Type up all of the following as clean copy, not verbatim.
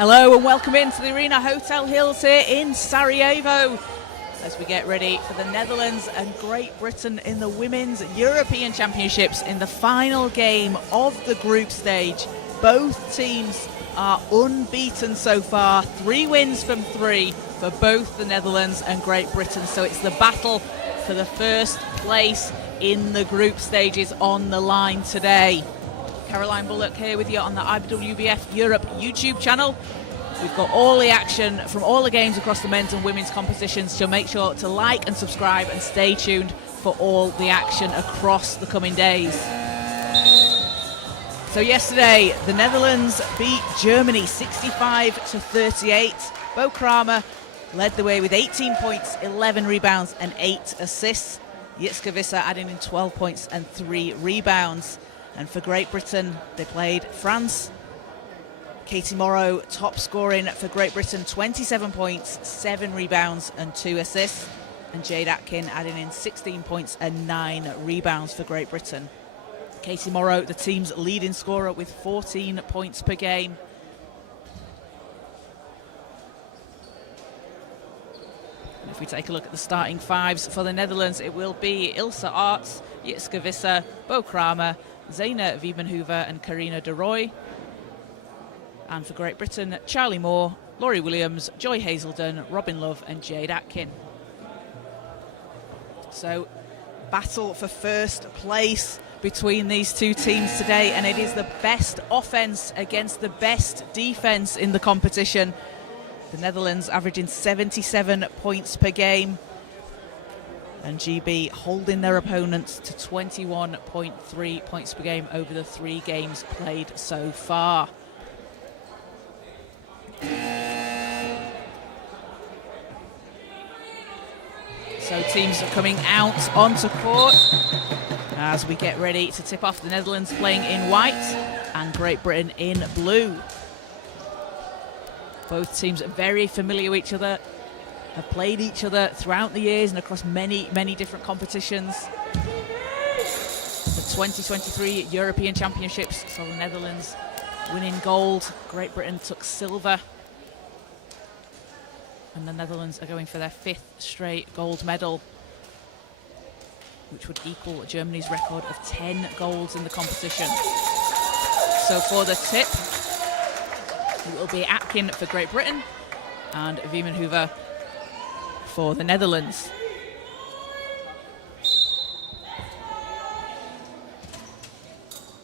Hello and welcome into the Arena Hotel Hills here in Sarajevo as we get ready for the Netherlands and Great Britain in the Women's European Championships in the final game of the group stage. Both teams are unbeaten so far, 3 wins from 3 for both the Netherlands and Great Britain. So it's the battle for the first place in the group stages on the line today. Caroline Bullock here with you on the IWBF Europe YouTube channel. We've got all the action from all the games across the men's and women's competitions, so make sure to like and subscribe and stay tuned for all the action across the coming days. So yesterday, the Netherlands beat Germany 65-38. Bo Kramer led the way with 18 points, 11 rebounds and 8 assists. Jitske Visser adding in 12 points and 3 rebounds. And for Great Britain, they played France. Katie Morrow top scoring for Great Britain, 27 points, 7 rebounds and 2 assists. And Jade Atkin adding in 16 points and 9 rebounds for Great Britain. Katie Morrow, the team's leading scorer with 14 points per game. And if we take a look at the starting fives for the Netherlands, it will be Ilse Aerts, Jitske Visser, Bo Kramer, Zeina Wiebenhoever and Carina de Roy. And for Great Britain, Charlie Moore, Laurie Williams, Joy Hazelden, Robin Love and Jade Atkin. So, battle for first place between these two teams today, and it is the best offense against the best defense in the competition. The Netherlands averaging 77 points per game, and GB holding their opponents to 21.3 points per game over the 3 games played so far. So teams are coming out onto court as we get ready to tip off. The Netherlands playing in white and Great Britain in blue. Both teams are very familiar with each other, have played each other throughout the years and across many, many different competitions. The 2023 European Championships saw the Netherlands winning gold. Great Britain took silver. And the Netherlands are going for their 5th straight gold medal, which would equal Germany's record of 10 golds in the competition. So for the tip, it will be Atkin for Great Britain and Wiebenhoever for the Netherlands.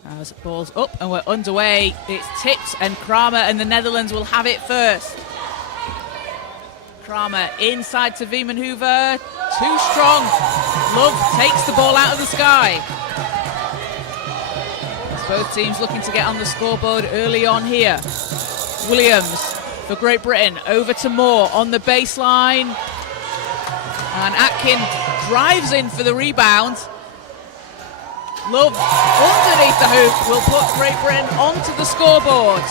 As ball's up and we're underway, it's tipped and Kramer and the Netherlands will have it first. Kramer inside to Wiebenhoever, too strong. Love takes the ball out of the sky. As both teams looking to get on the scoreboard early on here. Williams for Great Britain, over to Moore on the baseline. And Atkin drives in for the rebound. Love underneath the hoop will put Great Britain onto the scoreboard.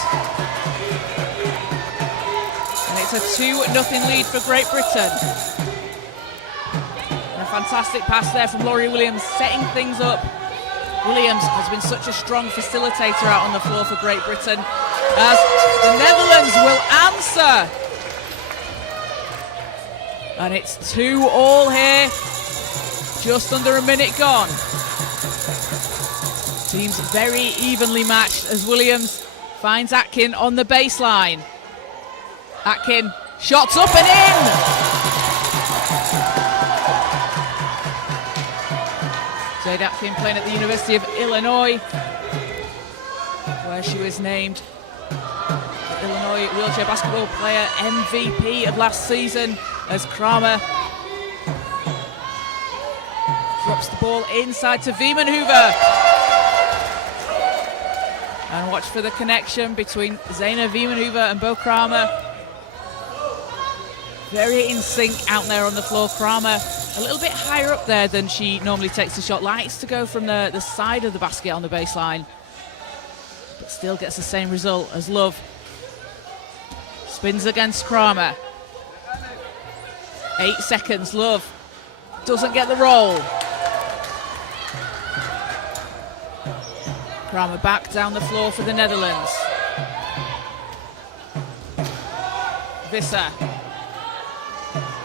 And it's a 2-0 lead for Great Britain. And a fantastic pass there from Laurie Williams, setting things up. Williams has been such a strong facilitator out on the floor for Great Britain, as the Netherlands will answer. And it's 2-2 here, just under a minute gone. Teams very evenly matched as Williams finds Atkin on the baseline. Atkin shots up and in! Jade Atkin playing at the University of Illinois, where she was named Illinois Wheelchair Basketball Player MVP of last season, as Kramer drops the ball inside to Wiebenhoever. And watch for the connection between Zeina Wiebenhoever and Bo Kramer. Very in sync out there on the floor. Kramer a little bit higher up there than she normally takes the shot. Likes to go from the side of the basket on the baseline, but still gets the same result as Love. Spins against Kramer. 8 seconds, Love doesn't get the roll. Kramer back down the floor for the Netherlands. Visser.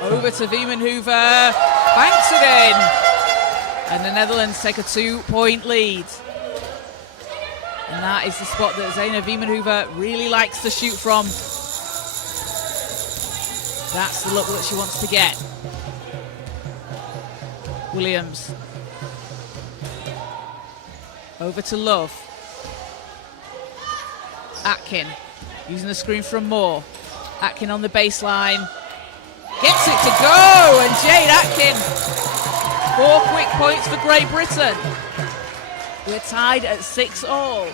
Over to Viemenhoover. Banks it in. And the Netherlands take a 2-point lead. And that is the spot that Zeina Viemenhoover really likes to shoot from. That's the look that she wants to get. Williams. Over to Love. Atkin using the screen from Moore. Atkin on the baseline. Gets it to go, and Jade Atkin. 4 quick points for Great Britain. We're tied at 6-all.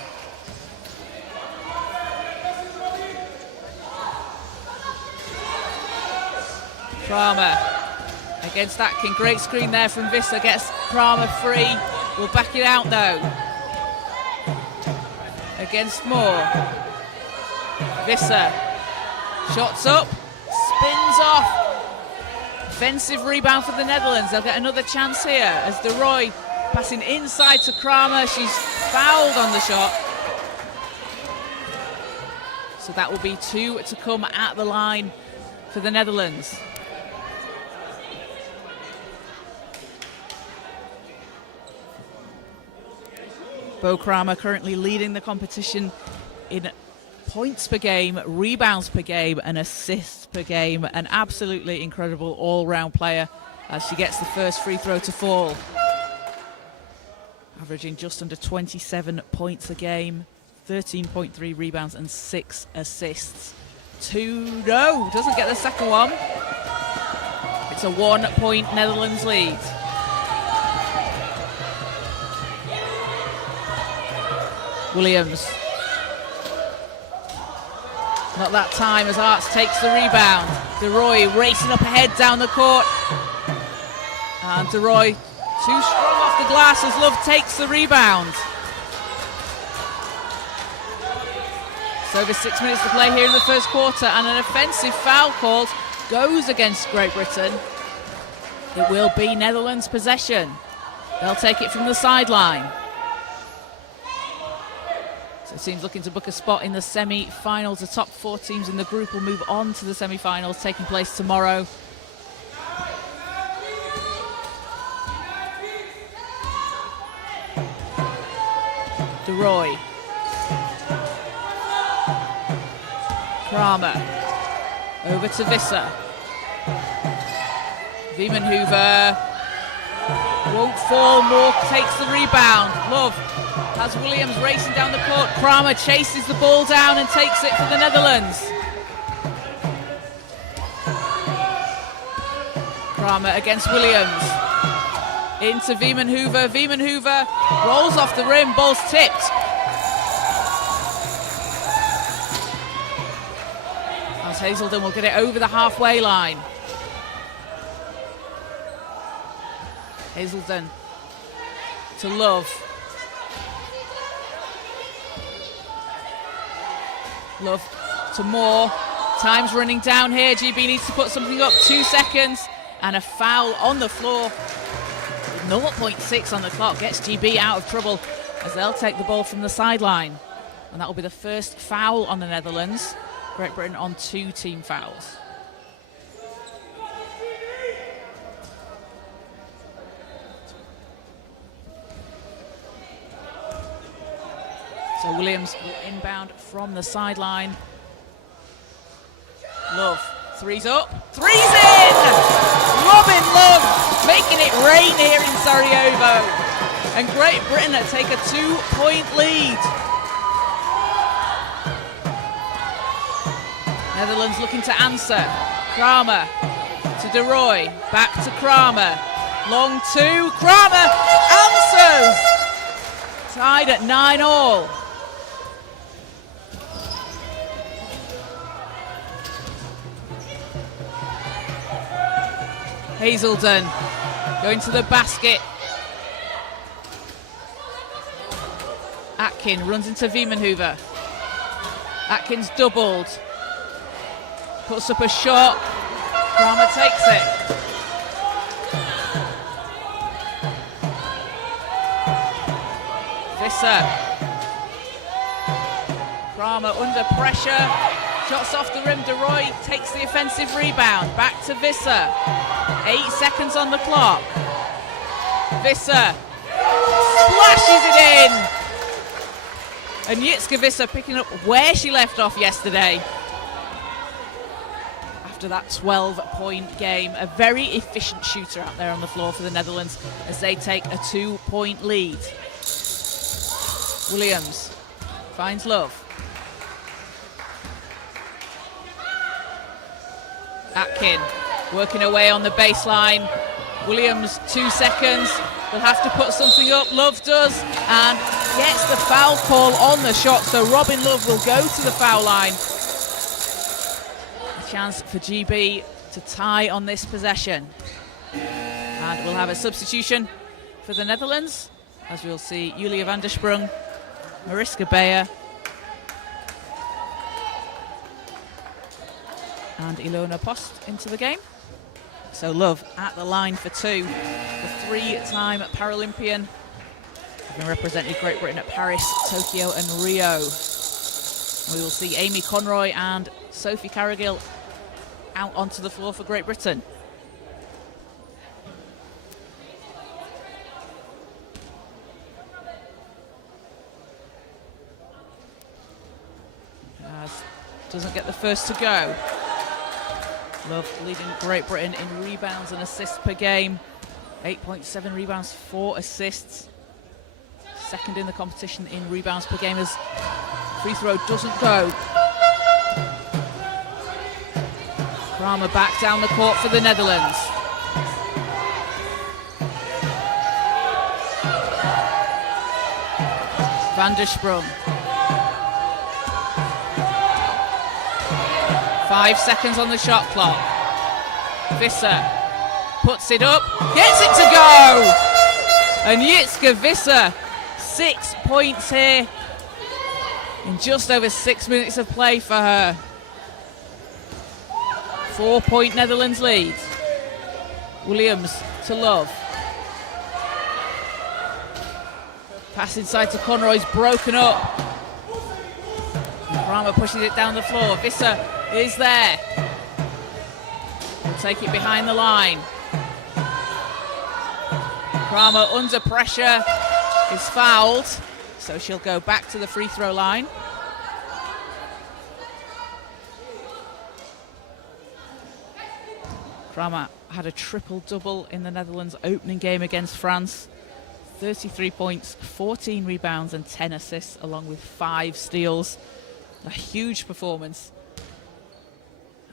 Kramer against Atkin. Great screen there from Visser. Gets Kramer free. Will back it out though. Against Moore. Visser. Shots up. Spins off. Offensive rebound for the Netherlands. They'll get another chance here as De Roy passing inside to Kramer. She's fouled on the shot. So that will be 2 to come at the line for the Netherlands. Bo Kramer currently leading the competition in points per game, rebounds per game, and assists per game. An absolutely incredible all-round player as she gets the first free throw to fall. Averaging just under 27 points a game, 13.3 rebounds and 6 assists. No, doesn't get the second one. It's a 1-point Netherlands lead. Williams. Not that time as Arts takes the rebound. De Roy racing up ahead down the court. And De Roy too strong off the glass as Love takes the rebound. So over 6 minutes to play here in the first quarter, and an offensive foul called goes against Great Britain. It will be Netherlands' possession. They'll take it from the sideline. So the team's looking to book a spot in the semi-finals. The top 4 teams in the group will move on to the semi-finals, taking place tomorrow. De Roy. Kramer. Over to Visser. Viemenhoover won't fall. Moore takes the rebound. Love has Williams racing down the court. Kramer chases the ball down and takes it for the Netherlands. Kramer against Williams. Into Viemenhoover. Viemenhoover rolls off the rim. Ball's tipped. As Hazelden will get it over the halfway line. Hazelden to Love. Love to Moore. Time's running down here. GB needs to put something up. 2 seconds and a foul on the floor. 0.6 on the clock gets GB out of trouble as they'll take the ball from the sideline. And that will be the first foul on the Netherlands. Great Britain on 2 team fouls. So Williams will inbound from the sideline. Love, three's up, three's in! Robin Love making it rain here in Sarajevo. And Great Britain take a 2-point lead. Netherlands looking to answer. Kramer to De Roy, back to Kramer. Long 2, Kramer answers! Tied at 9-all. Hazelden going to the basket. Atkin runs into Viemenhoover. Atkins doubled. Puts up a shot. Kramer takes it. Visser. Kramer under pressure. Shots off the rim, De Roy takes the offensive rebound. Back to Visser. 8 seconds on the clock. Visser splashes it in. And Jitske Visser picking up where she left off yesterday. After that 12-point game, a very efficient shooter out there on the floor for the Netherlands as they take a 2-point lead. Williams finds Love. Atkin working away on the baseline. Williams, 2 seconds. Will have to put something up. Love does, and gets the foul call on the shot. So Robin Love will go to the foul line. A chance for GB to tie on this possession. And we'll have a substitution for the Netherlands, as we'll see Julia van der Sprung, Mariska Beyer, and Ilona Post into the game. So Love at the line for 2. The 3-time Paralympian, having represented Great Britain at Paris, Tokyo and Rio. We will see Amy Conroy and Sophie Carrigill out onto the floor for Great Britain. As doesn't get the first to go. Love leading Great Britain in rebounds and assists per game. 8.7 rebounds, 4 assists. Second in the competition in rebounds per game as free throw doesn't go. Kramer back down the court for the Netherlands. Van der Sprung. 5 seconds on the shot clock. Visser puts it up, gets it to go! And Jitske Visser, 6 points here in just over 6 minutes of play for her. 4-point Netherlands lead. Williams to Love. Pass inside to Conroy's broken up. Kramer pushes it down the floor. Visser is there. Will take it behind the line. Kramer under pressure is fouled, so she'll go back to the free throw line. Kramer had a triple-double in the Netherlands' opening game against France. 33 points, 14 rebounds and 10 assists, along with 5 steals. A huge performance.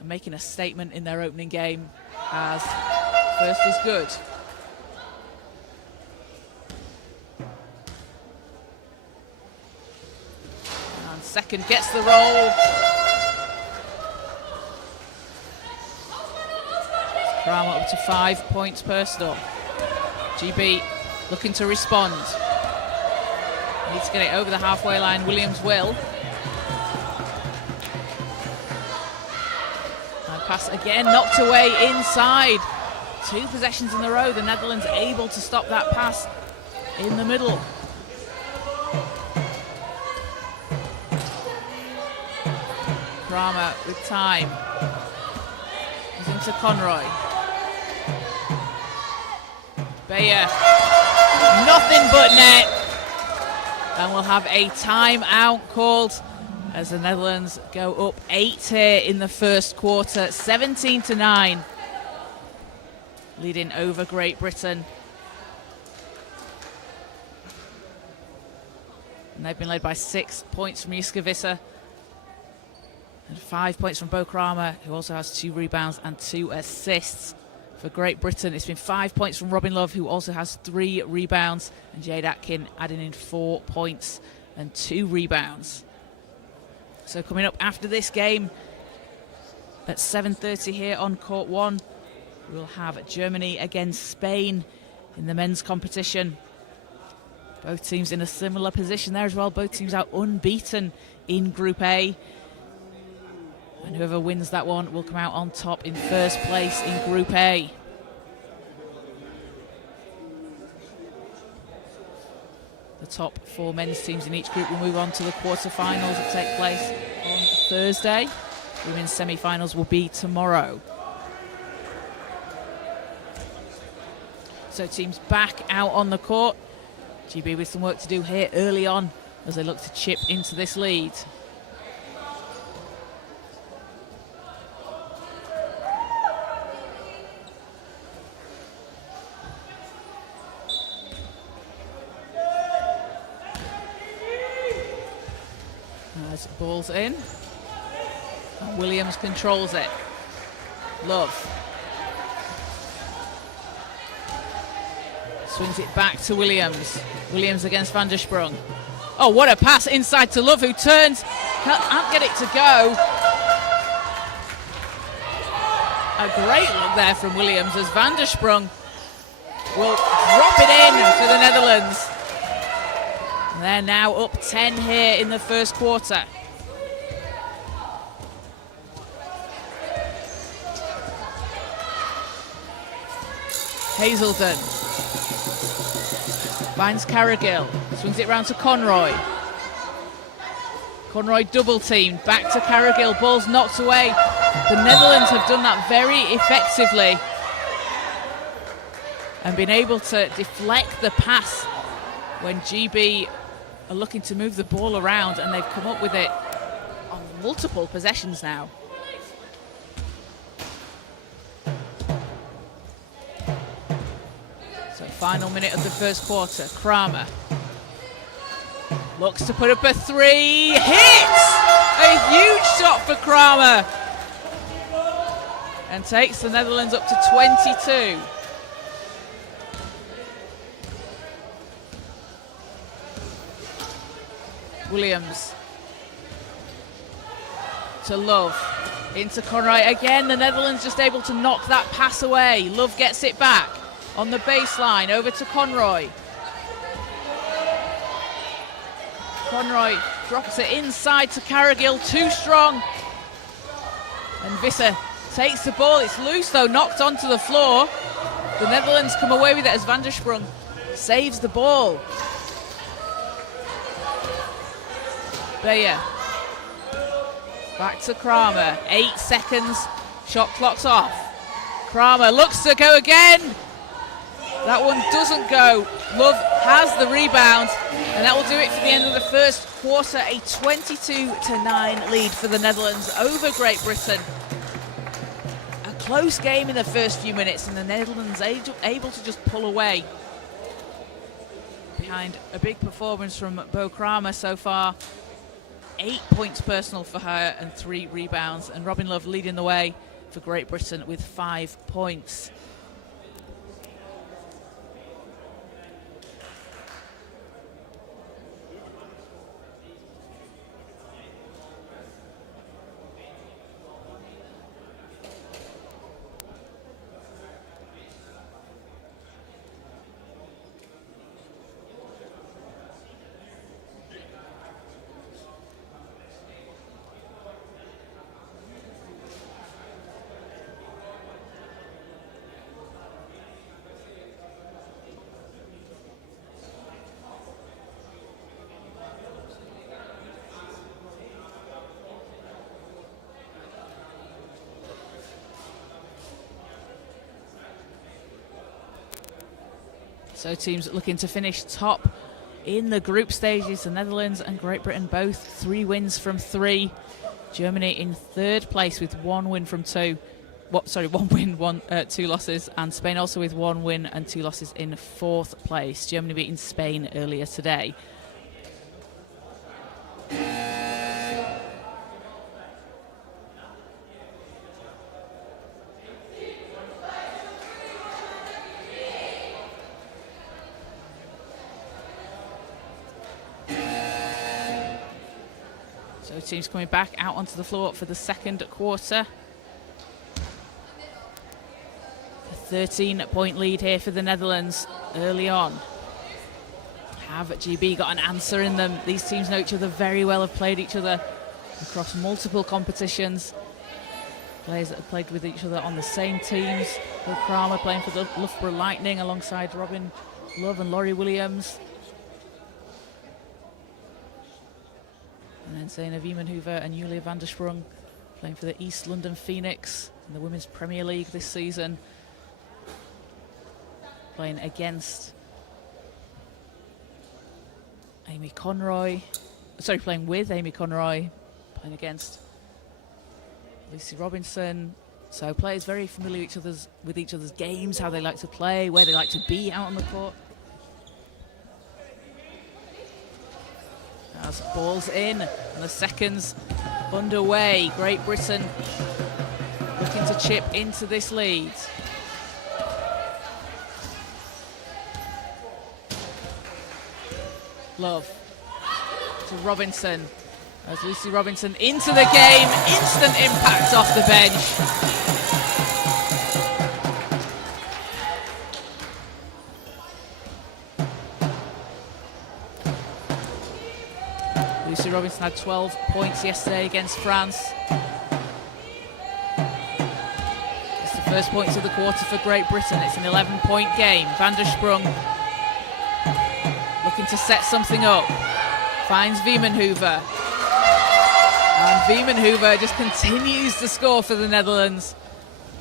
And making a statement in their opening game as first is good. And second gets the roll. Kramer up to 5 points personal. GB looking to respond. Needs to get it over the halfway line. Williams will. And pass again, knocked away inside. 2 possessions in a row. The Netherlands able to stop that pass in the middle. Kramer with time. He's into Conroy. Beyer, nothing but net. And we'll have a timeout called as the Netherlands go up 8 here in the first quarter, 17-9, leading over Great Britain. And they've been led by 6 points from Jitske Visser and 5 points from Bo Kramer, who also has 2 rebounds and 2 assists. For Great Britain, it's been 5 points from Robin Love, who also has 3 rebounds, and Jade Atkin adding in 4 points and 2 rebounds. So coming up after this game at 7:30 here on Court 1, we'll have Germany against Spain in the men's competition. Both teams in a similar position there as well. Both teams out unbeaten in Group A. And whoever wins that one will come out on top in first place in Group A. The top 4 men's teams in each group will move on to the quarterfinals that take place on Thursday. Women's semi-finals will be tomorrow. So teams back out on the court. GB with some work to do here early on as they look to chip into this lead. As ball's in. And Williams controls it. Love. Swings it back to Williams. Williams against Van der Sprung. Oh, what a pass inside to Love, who turns. Can't get it to go. A great look there from Williams as Van der Sprung will drop it in for the Netherlands. They're now up 10 here in the first quarter. Hazelden finds Carrigill, swings it round to Conroy. Conroy double teamed, back to Carrigill, ball's knocked away. The Netherlands have done that very effectively and been able to deflect the pass when GB are looking to move the ball around, and they've come up with it on multiple possessions now. So final minute of the first quarter. Kramer looks to put up a three, hits! A huge shot for Kramer and takes the Netherlands up to 22. Williams to Love, into Conroy again. The Netherlands just able to knock that pass away. Love gets it back on the baseline, over to Conroy. Conroy drops it inside to Carrigill, too strong. And Visser takes the ball, it's loose though, knocked onto the floor. The Netherlands come away with it as Van der Sprung saves the ball. Beyer. Back to Kramer. 8 seconds. Shot clock's off. Kramer looks to go again. That one doesn't go. Love has the rebound, and that will do it for the end of the first quarter. A 22-9 lead for the Netherlands over Great Britain. A close game in the first few minutes, and the Netherlands able to just pull away behind a big performance from Bo Kramer so far. 8 points personal for her and 3 rebounds, and Robin Love leading the way for Great Britain with 5 points. So teams looking to finish top in the group stages. The Netherlands and Great Britain both 3 wins from 3. Germany in 3rd place with 1 win from 2. 1 win, 2 losses. And Spain also with 1 win and 2 losses in 4th place. Germany beating Spain earlier today. So teams coming back out onto the floor for the second quarter. A 13-point lead here for the Netherlands early on. Have GB got an answer in them? These teams know each other very well, have played each other across multiple competitions. Players that have played with each other on the same teams. Bill Kramer playing for the Loughborough Lightning alongside Robin Love and Laurie Williams. And then Zaina Wiemenhoever and Julia van der Sprung playing for the East London Phoenix in the Women's Premier League this season. Playing against Amy Conroy. Sorry, playing with Amy Conroy. Playing against Lucy Robinson. So players very familiar with each other's games, how they like to play, where they like to be out on the court. As ball's in and the seconds underway. Great Britain looking to chip into this lead. Love to Robinson. As Lucy Robinson into the game, instant impact off the bench. Lucy Robinson had 12 points yesterday against France. It's the first points of the quarter for Great Britain. It's an 11-point game. Van der Sprung looking to set something up. Finds Wiemenhoever. And Wiemenhoever just continues to score for the Netherlands.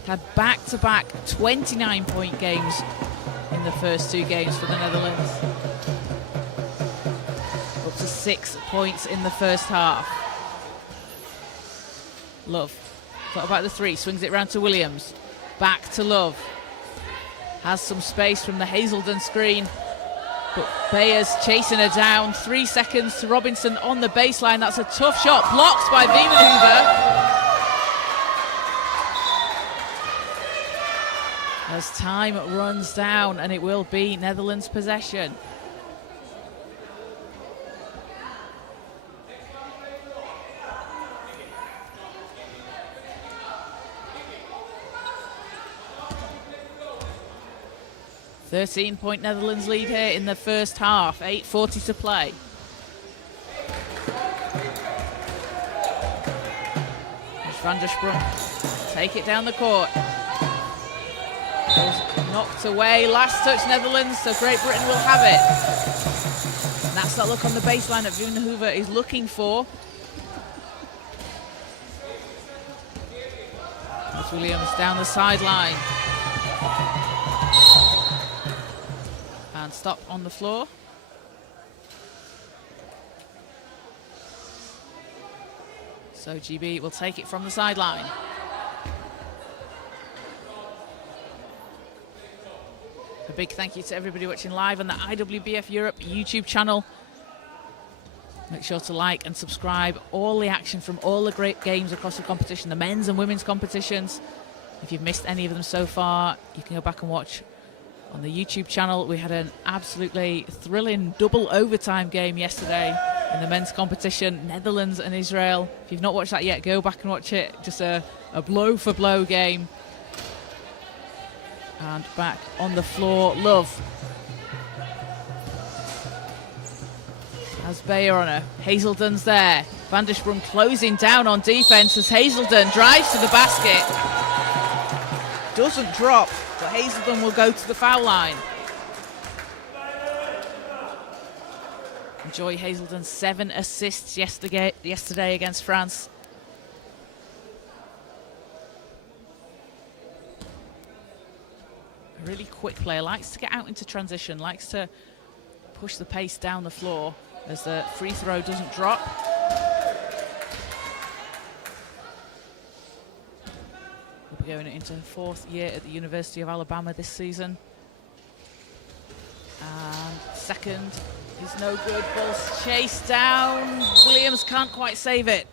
Had back-to-back 29-point games in the first two games for the Netherlands. Up to 6 points in the first half. Love. Thought about the three. Swings it round to Williams. Back to Love. Has some space from the Hazelden screen. But Bayers chasing her down. 3 seconds to Robinson on the baseline. That's a tough shot. Blocked by Wiemenhoever. As time runs down, and it will be Netherlands' possession. .13 Netherlands lead here in the first half. 8:40 to play. There's Van der Sprung. Take it down the court. Knocked away. Last touch Netherlands, so Great Britain will have it. And that's that look on the baseline that Wiemenhoever is looking for. There's Williams down the sideline. And stop on the floor. So GB will take it from the sideline. A big thank you to everybody watching live on the IWBF Europe YouTube channel. Make sure to like and subscribe. All the action from all the great games across the competition, the men's and women's competitions. If you've missed any of them so far, you can go back and watch on the YouTube channel. We had an absolutely thrilling double overtime game yesterday in the men's competition, Netherlands and Israel. If you've not watched that yet, go back and watch it. Just a blow-for-blow game. And back on the floor, Love. Has Bayer on her. Hazelden's there. Van der Sprung closing down on defense as Hazelden drives to the basket. Doesn't drop, but Hazelden will go to the foul line. Joy Hazelden, 7 assists yesterday against France. A really quick player, likes to get out into transition, likes to push the pace down the floor as the free throw doesn't drop. Will be going into her 4th year at the University of Alabama this season. And second is no good. Ball's chased down. Williams can't quite save it.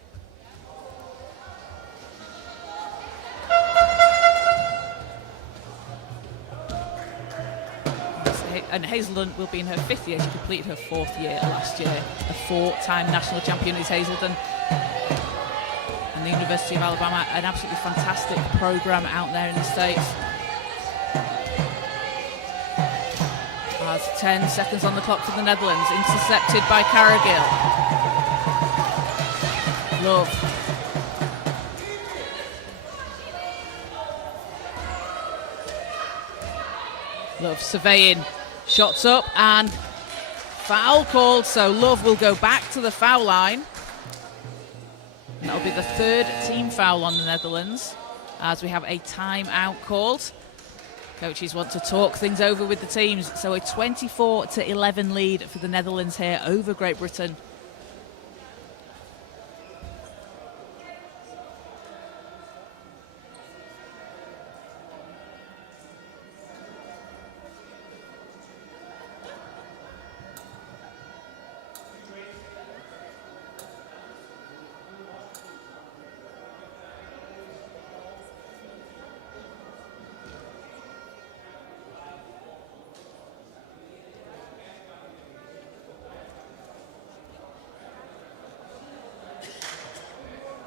And Hazelden will be in her 5th year. She completed her 4th year last year. A 4-time national champion is Hazelden. And the University of Alabama, an absolutely fantastic program out there in the States. Has 10 seconds on the clock for the Netherlands. Intercepted by Carrigill. Love. Love surveying. Shots up and foul called, so Love will go back to the foul line. And that'll That'll be the third team foul on the Netherlands as we have a timeout called. Coaches want to talk things over with the teams. So a 24-11 lead for the Netherlands here over Great Britain.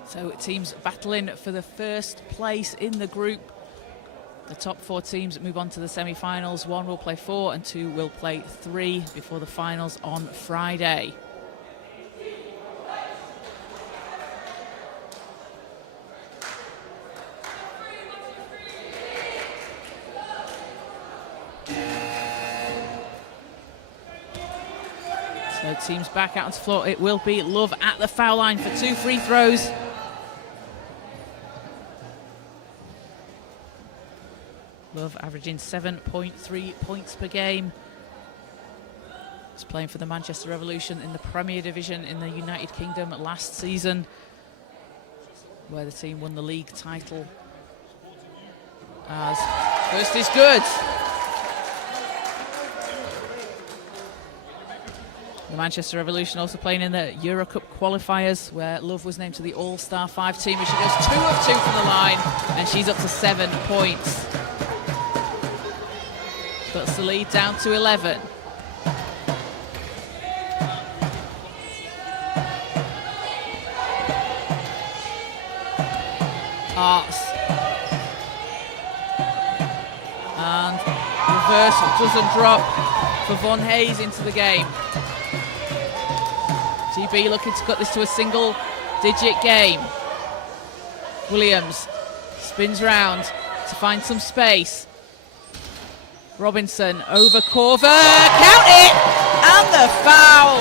So teams battling for the first place in the group. The top 4 teams move on to the semi-finals. 1 will play 4 and 2 will play 3 before the finals on Friday. So teams back out onto the floor. It will be Love at the foul line for 2 free throws. Love averaging 7.3 points per game. He's playing for the Manchester Revolution in the Premier Division in the United Kingdom last season, where the team won the league title. As first is good. The Manchester Revolution also playing in the Euro Cup qualifiers, where Love was named to the All-Star 5 team, and she goes 2 of 2 from the line, and she's up to 7 points. Puts the lead down to 11. Arts. And reversal doesn't drop for Von Hayes into the game. GB looking to cut this to a single-digit game. Williams spins round to find some space. Robinson over Corver, count it, and the foul.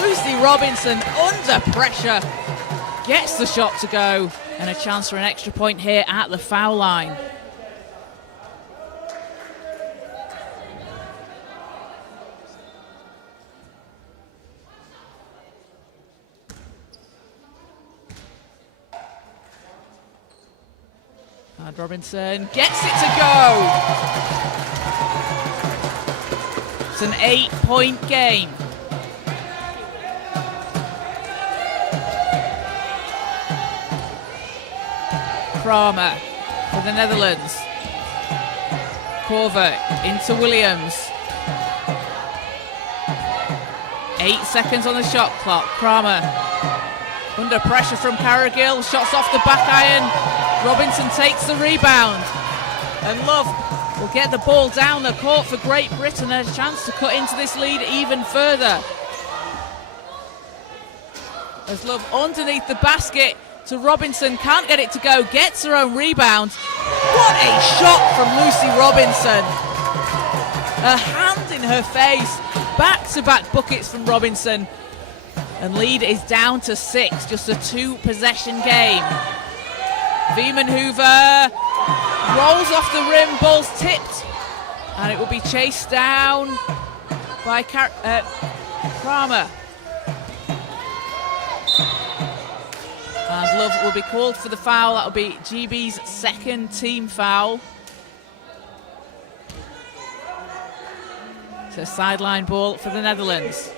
Lucy Robinson under pressure, gets the shot to go, and a chance for an extra point here at the foul line. And Robinson gets it to go. It's an 8-point game. Kramer for the Netherlands. Corver into Williams. 8 seconds on the shot clock. Kramer under pressure from Carrigill. Shots off the back iron. Robinson takes the rebound. And Love will get the ball down the court for Great Britain, and a chance to cut into this lead even further. As Love underneath the basket to Robinson, can't get it to go, gets her own rebound. What a shot from Lucy Robinson. A hand in her face, back-to-back buckets from Robinson. And lead is down to 6, just a 2-possession game. Viemenhoover rolls off the rim, ball's tipped, and it will be chased down by Kramer. And Love will be called for the foul. That will be GB's second team foul. It's a sideline ball for the Netherlands.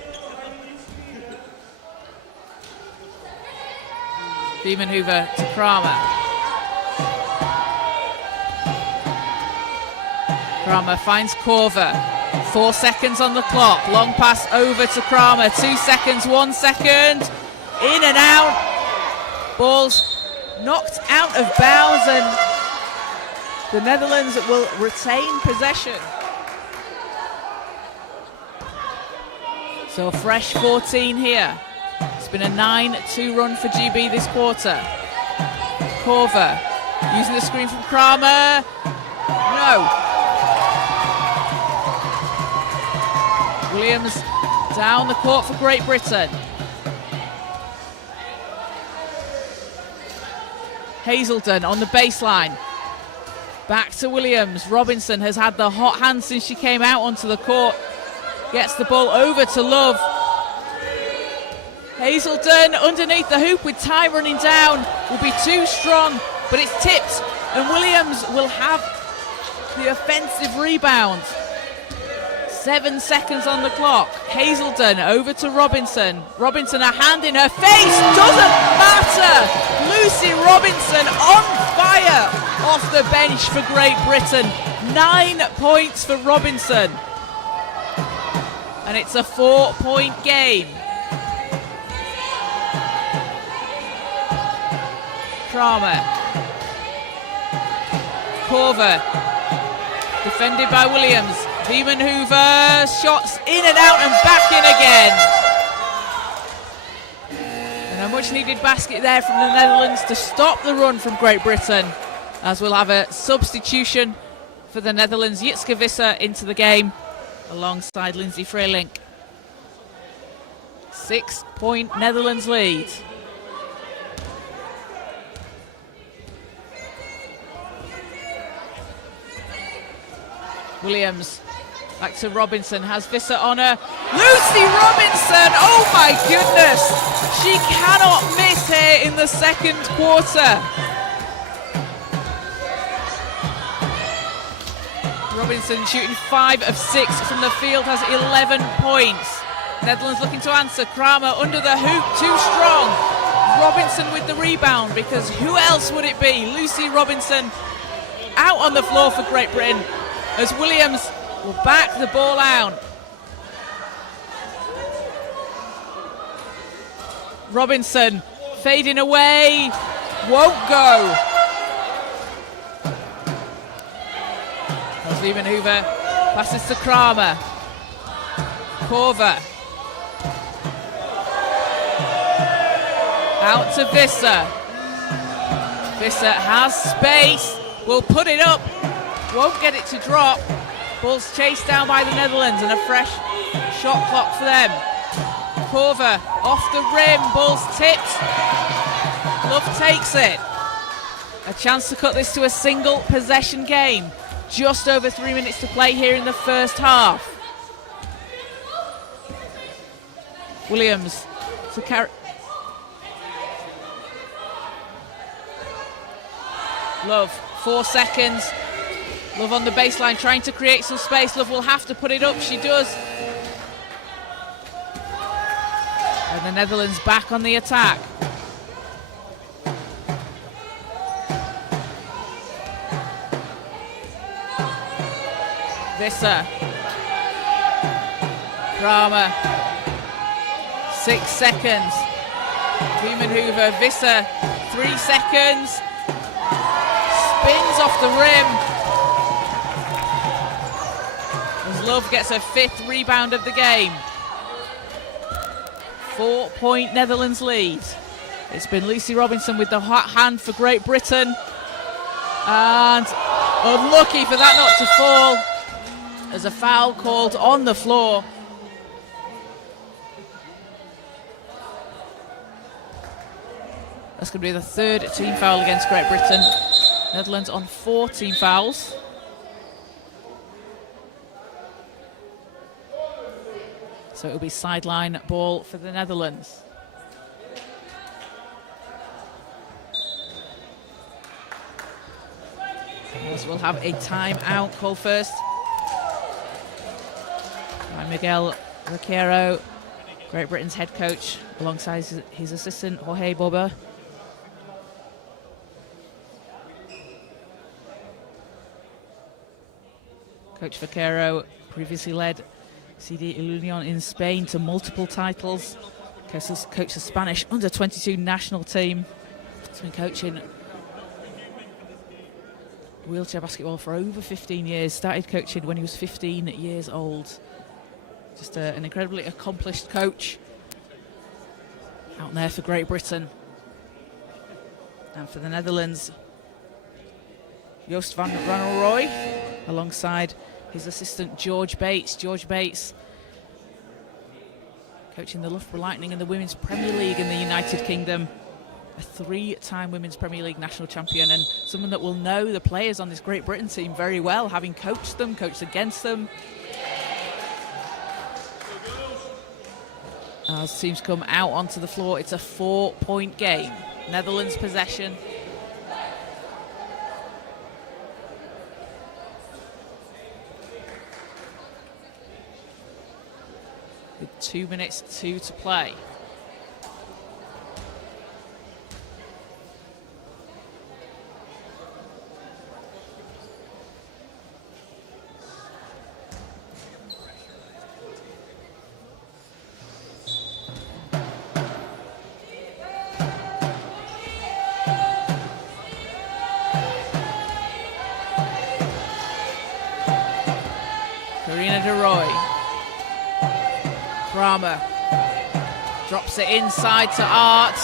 Viemenhoover to Kramer. Kramer finds Corver. 4 seconds on the clock. Long pass over to Kramer. 2 seconds, 1 second. In and out. Ball's knocked out of bounds, and the Netherlands will retain possession. So a fresh 14 here. It's been a 9-2 run for GB this quarter. Corver using the screen from Kramer. No. Williams down the court for Great Britain. Hazelden on the baseline. Back to Williams. Robinson has had the hot hand since she came out onto the court. Gets the ball over to Love. Hazelden underneath the hoop with time running down. Will be too strong, but it's tipped, and Williams will have the offensive rebound. 7 seconds on the clock. Hazelden over to Robinson. Robinson, a hand in her face. Doesn't matter. Lucy Robinson on fire off the bench for Great Britain. 9 points for Robinson. And it's a 4-point game. Kramer. Korver. Defended by Williams. Beeman Hoover, shots in and out and back in again. And a much needed basket there from the Netherlands to stop the run from Great Britain, as we'll have a substitution for the Netherlands. Jitske Visser into the game alongside Lindsay Freelink. 6-point Netherlands lead. Williams back to Robinson, has Visser on her. Lucy Robinson, oh my goodness, she cannot miss here in the second quarter. Robinson shooting 5 of 6 from the field, has 11 points. Netherlands looking to answer. Kramer under the hoop, too strong. Robinson with the rebound, because who else would it be? Lucy Robinson out on the floor for Great Britain, as Williams will back the ball out. Robinson fading away, won't go. Beeman Hoover passes to Kramer. Korver. Out to Visser. Visser has space, will put it up, won't get it to drop. Ball's chased down by the Netherlands, and a fresh shot clock for them. Korver off the rim, ball's tipped. Love takes it. A chance to cut this to a single possession game. Just over 3 minutes to play here in the first half. Williams to carry. Love, 4 seconds. Love on the baseline, trying to create some space. Love will have to put it up, she does. And the Netherlands back on the attack. Visser. Kramer. 6 seconds. Beeman Hoover, Visser, 3 seconds. Spins off the rim. As Love gets her 5th rebound of the game. 4-point Netherlands lead. It's been Lucy Robinson with the hot hand for Great Britain. And unlucky for that not to fall. There's a foul called on the floor. That's going to be the 3rd team foul against Great Britain. Netherlands on 4 team fouls. So it'll be sideline ball for the Netherlands. As we'll have a timeout call first by Miguel Vaquero, Great Britain's head coach, alongside his assistant Jorge Boba. Coach Vaquero previously led CD Ilunion in Spain to multiple titles. Coached the Spanish under-22 national team. He's been coaching wheelchair basketball for over 15 years. Started coaching when he was 15 years old. Just an incredibly accomplished coach out there for Great Britain. And for the Netherlands, Joost van Ranelrooy, alongside his assistant George Bates. George Bates coaching the Loughborough Lightning in the Women's Premier League in the United Kingdom. a 3-time Women's Premier League national champion, and someone that will know the players on this Great Britain team very well, having coached them, coached against them. As teams come out onto the floor, it's a 4-point game. Netherlands possession. With 2 minutes to play. Kramer drops it inside to Art.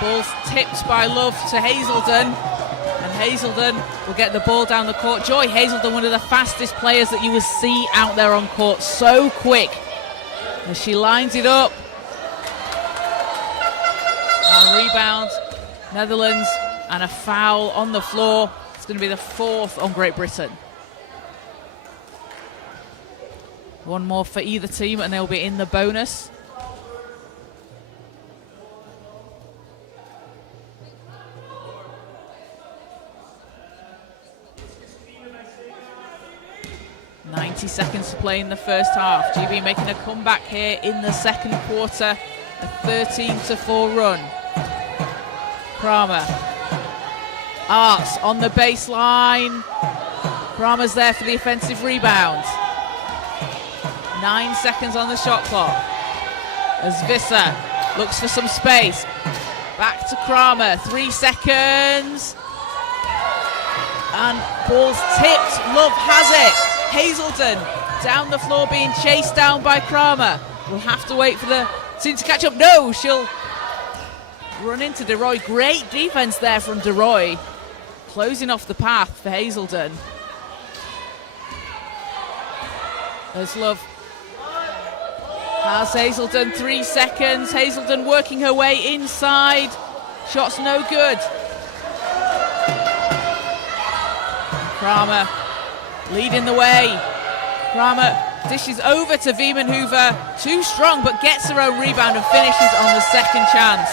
Ball's tipped by Love to Hazelden. And Hazelden will get the ball down the court. Joy Hazelden, one of the fastest players that you will see out there on court. So quick. As she lines it up. And rebound, Netherlands, and a foul on the floor. It's going to be the 4th on Great Britain. One more for either team and they'll be in the bonus. .90 seconds to play in the first half. GB making a comeback here in the second quarter. A 13-4 run. Kramer. Arts on the baseline. Kramer's there for the offensive rebound. 9 seconds on the shot clock. As Visser looks for some space. Back to Kramer. 3 seconds. And ball's tipped. Love has it. Hazelden down the floor being chased down by Kramer. We'll have to wait for the team to catch up. No, she'll run into DeRoy. Great defense there from DeRoy. Closing off the path for Hazelden. There's Love. Has Hazelden 3 seconds. Hazelden working her way inside. Shot's no good. Kramer leading the way. Kramer dishes over to Veman Hoover. Too strong, but gets her own rebound and finishes on the second chance.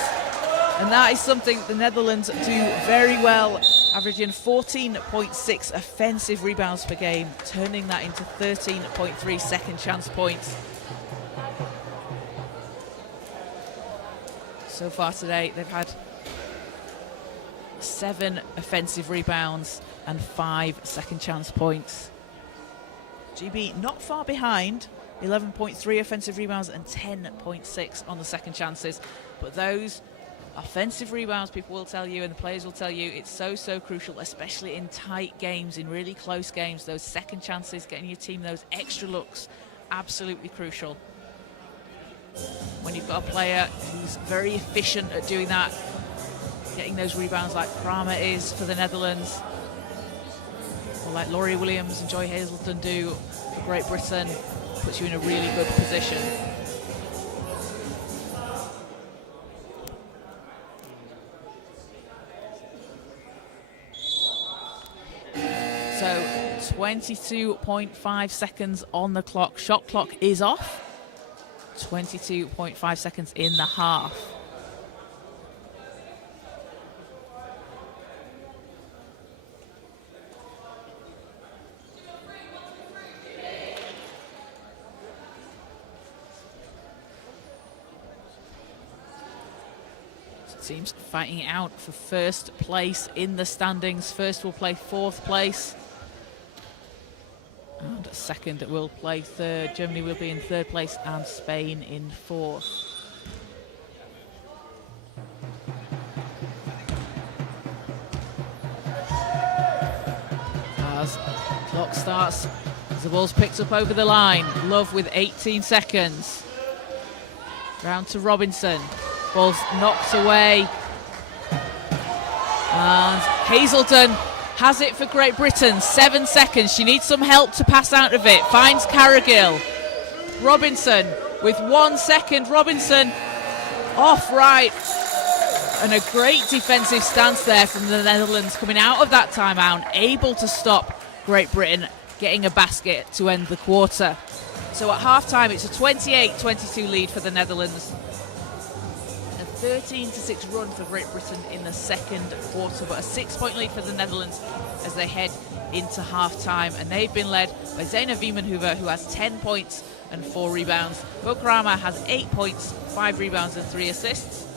And that is something the Netherlands do very well, averaging 14.6 offensive rebounds per game, turning that into 13.3 second chance points. So far today, they've had 7 offensive rebounds and 5 second chance points. GB not far behind, 11.3 offensive rebounds and 10.6 on the second chances. But those offensive rebounds, people will tell you and the players will tell you, it's so crucial, especially in tight games, in really close games. Those second chances, getting your team those extra looks, absolutely crucial. When you've got a player who's very efficient at doing that, getting those rebounds like Kramer is for the Netherlands, or like Laurie Williams and Joy Hazelden do for Great Britain, puts you in a really good position. So 22.5 seconds on the clock. Shot clock is off. 22.5 seconds in the half. Teams fighting it out for first place in the standings. First will play 4th place. And second will play 3rd. Germany will be in 3rd place and Spain in 4th. As clock starts, as the ball's picked up over the line. Love with 18 seconds. Round to Robinson. Ball's knocked away. And Hazelden has it for Great Britain. 7 seconds. She needs some help to pass out of it. Finds Carrigill. Robinson with 1 second. Robinson off right. And a great defensive stance there from the Netherlands coming out of that timeout, able to stop Great Britain getting a basket to end the quarter. So at half-time, it's a 28-22 lead for the Netherlands. A 13-6 run for Great Britain in the second quarter, but a 6-point lead for the Netherlands as they head into half-time. And they've been led by Zeina Wiemenhoever, who has 10 points and 4 rebounds. Bokrama has 8 points, 5 rebounds and 3 assists.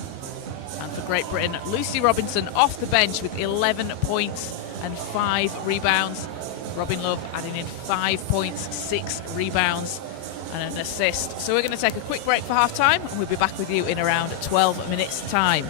And for Great Britain, Lucy Robinson off the bench with 11 points and 5 rebounds. Robin Love adding in 5 points, 6 rebounds and an assist. So we're going to take a quick break for half-time, and we'll be back with you in around 12 minutes' time.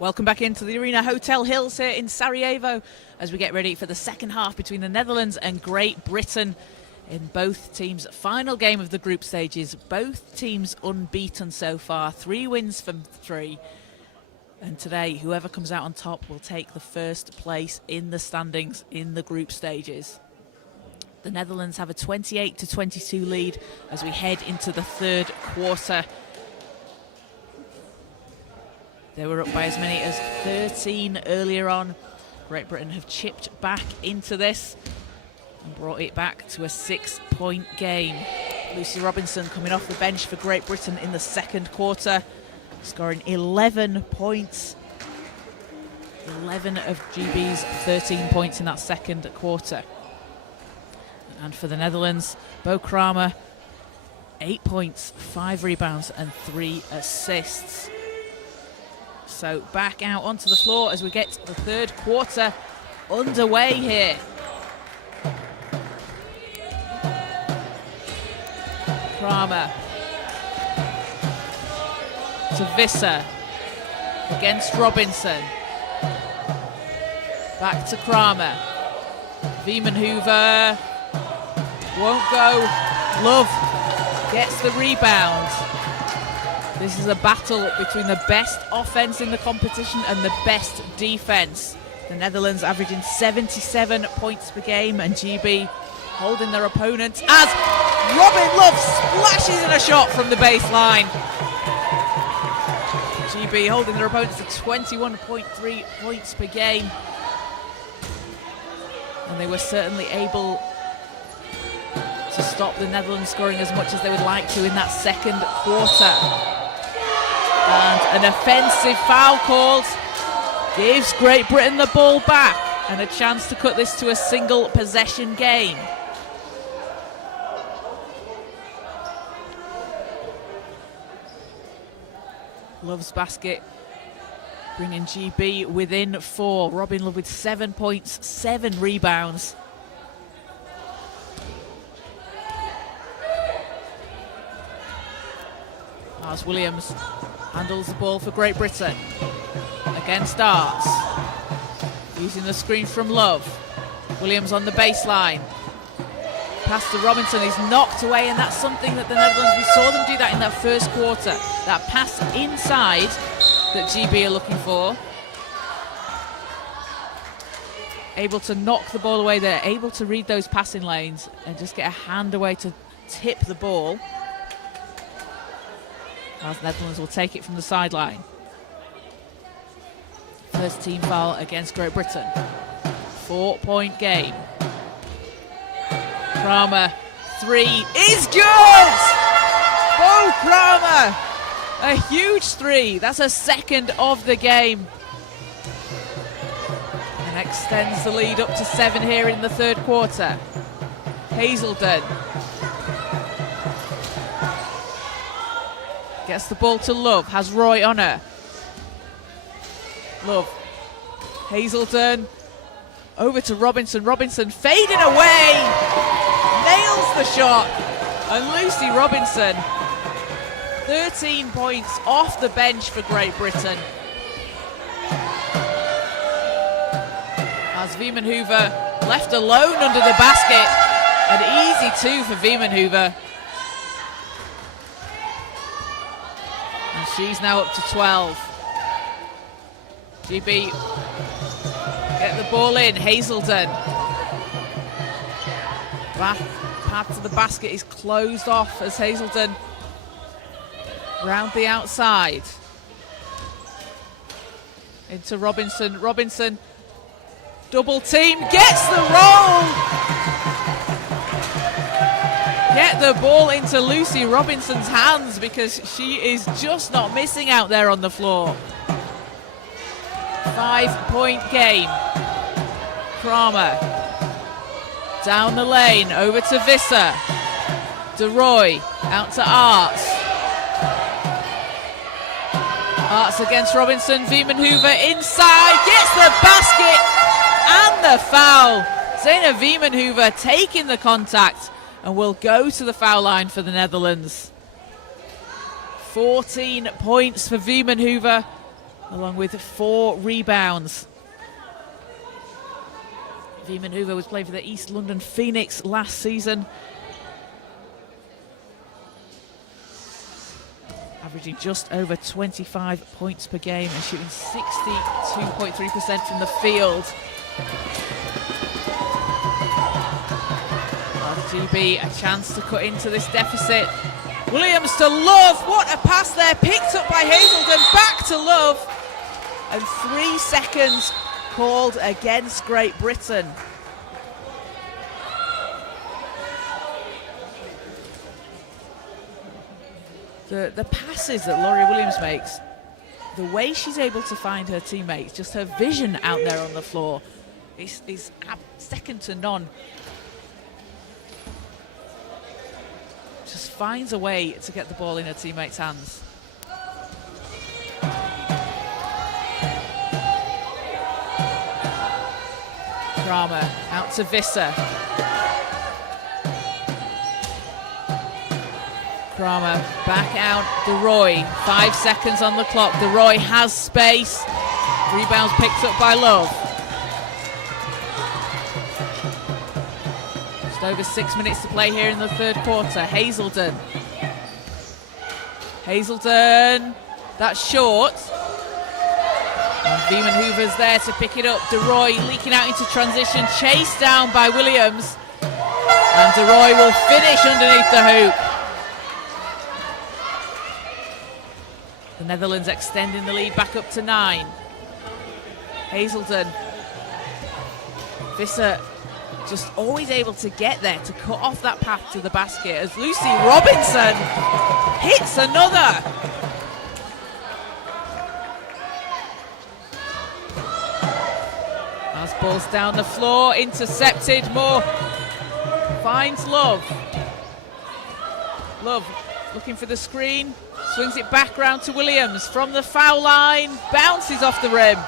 Welcome back into the Arena Hotel Hills here in Sarajevo as we get ready for the second half between the Netherlands and Great Britain in both teams' final game of the group stages. Both teams unbeaten so far, 3 wins from 3. And today, whoever comes out on top will take the first place in the standings in the group stages. The Netherlands have a 28-22 lead as we head into the third quarter. They were up by as many as 13 earlier on. Great Britain have chipped back into this and brought it back to a 6-point game. Lucy Robinson coming off the bench for Great Britain in the second quarter, scoring 11 points. 11 of GB's 13 points in that second quarter. And for the Netherlands, Bo Kramer, 8 points, 5 rebounds and 3 assists. So back out onto the floor as we get the third quarter underway here. Kramer to Visser against Robinson. Back to Kramer. Wiemenhoover won't go. Love gets the rebound. This is a battle between the best offense in the competition and the best defense. The Netherlands averaging 77 points per game, and GB holding their opponents as Robin Love splashes in a shot from the baseline. GB holding their opponents to 21.3 points per game. And they were certainly able to stop the Netherlands scoring as much as they would like to in that second quarter. And an offensive foul called gives Great Britain the ball back and a chance to cut this to a single possession game. Love's basket bringing GB within 4. Robin Love with 7 points, 7 rebounds. As Williams handles the ball for Great Britain against Arts, using the screen from Love. Williams on the baseline, pass to Robinson, he's knocked away, and that's something that the Netherlands, we saw them do that in that first quarter, that pass inside that GB are looking for. Able to knock the ball away there, able to read those passing lanes and just get a hand away to tip the ball. As Netherlands will take it from the sideline. First team foul against Great Britain. 4-point game. Kramer, 3 is good! Bo Kramer, a huge 3. That's a second of the game. And extends the lead up to 7 here in the third quarter. Hazelden gets the ball to Love, has Roy on her. Love, Hazelden, over to Robinson. Robinson fading away, nails the shot. And Lucy Robinson, 13 points off the bench for Great Britain. As Wiemenhoover left alone under the basket. An easy 2 for Wiemenhoover. And she's now up to 12. GB get the ball in. Hazelden. Path to the basket is closed off as Hazelden round the outside. Into Robinson. Robinson, double team, gets the roll! Get the ball into Lucy Robinson's hands because she is just not missing out there on the floor. 5-point game. Kramer down the lane, over to Visser. DeRoy out to Arts. Arts against Robinson. Wiemenhoover inside, gets the basket and the foul. Zena Wiemenhoover taking the contact and will go to the foul line for the Netherlands. 14 points for Wiemenhoover. along with 4 rebounds. Viemanhuva was playing for the East London Phoenix last season, averaging just over 25 points per game and shooting 62.3% from the field. GB a chance to cut into this deficit. Williams to Love, what a pass there, picked up by Hazelden, back to Love, and 3 seconds called against Great Britain. The passes that Laurie Williams makes, the way she's able to find her teammates, just her vision out there on the floor is second to none. Just finds a way to get the ball in her teammates' hands. Kramer out to Visser. Kramer back out, DeRoy, 5 seconds on the clock. DeRoy has space. Rebounds picked up by Love. Just over 6 minutes to play here in the third quarter. Hazelden. Hazelden, that's short. And Viemanhuva's there to pick it up. DeRoy leaking out into transition, chased down by Williams. And DeRoy will finish underneath the hoop. The Netherlands extending the lead back up to 9. Hazelden. Visser just always able to get there to cut off that path to the basket as Lucy Robinson hits another. As balls down the floor, intercepted. Moore finds Love. Love looking for the screen, swings it back round to Williams from the foul line, bounces off the rim.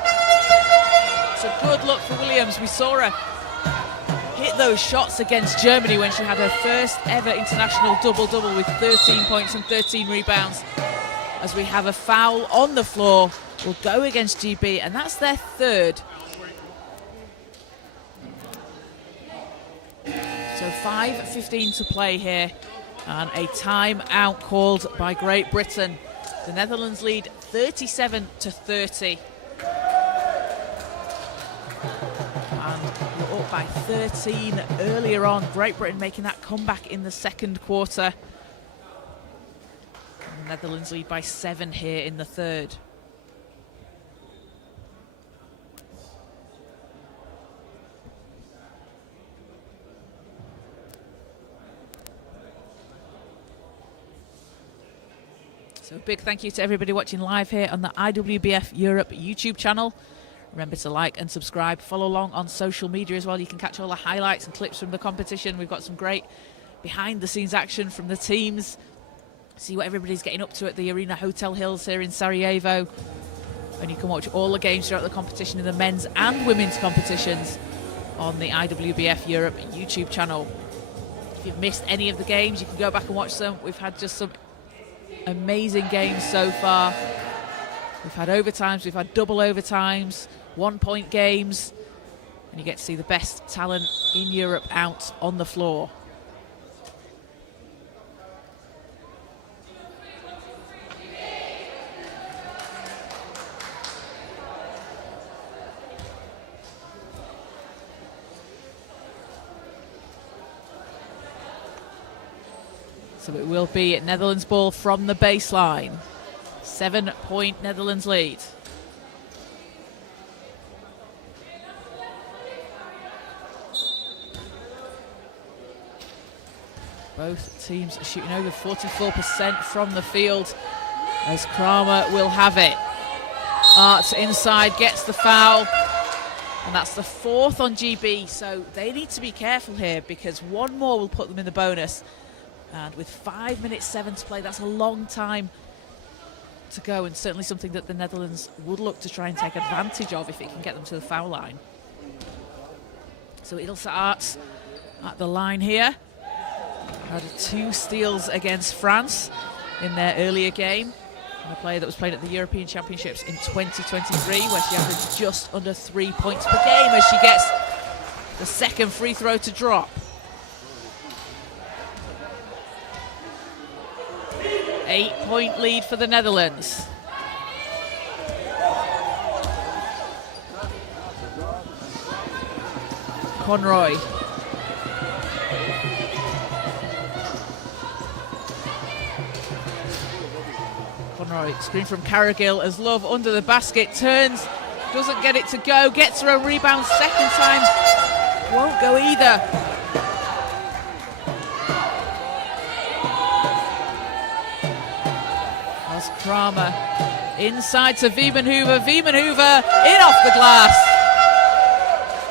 It's a good look for Williams. We saw her hit those shots against Germany when she had her first ever international double-double with 13 points and 13 rebounds. As we have a foul on the floor, will go against GB, and that's their third. So 5:15 to play here, and a timeout called by Great Britain. The Netherlands lead 37-30. And we're up by 13 earlier on. Great Britain making that comeback in the second quarter. And the Netherlands lead by 7 here in the third. So a big thank you to everybody watching live here on the IWBF Europe YouTube channel. Remember to like and subscribe. Follow along on social media as well. You can catch all the highlights and clips from the competition. We've got some great behind-the-scenes action from the teams. See what everybody's getting up to at the Arena Hotel Hills here in Sarajevo. And you can watch all the games throughout the competition in the men's and women's competitions on the IWBF Europe YouTube channel. If you've missed any of the games, you can go back and watch them. We've had just some amazing games so far. We've had overtimes, we've had double overtimes, 1-point games, and you get to see the best talent in Europe out on the floor. So it will be Netherlands ball from the baseline. 7-point Netherlands lead. Both teams are shooting over 44% from the field as Kramer will have it. Arts inside, gets the foul. And that's the 4th on GB, so they need to be careful here because one more will put them in the bonus. And with 5 minutes 7 to play, that's a long time to go, and certainly something that the Netherlands would look to try and take advantage of if it can get them to the foul line. So Ilse Arts at the line here. Had 2 steals against France in their earlier game. And a player that was played at the European Championships in 2023, where she averaged just under 3 points per game as she gets the second free throw to drop. Eight-point lead for the Netherlands. Conroy. Conroy, screen from Carrigill as Love under the basket, turns, doesn't get it to go, gets her a rebound second time, won't go either. As Kramer inside to Wiebenhoever, Wiebenhoever in off the glass.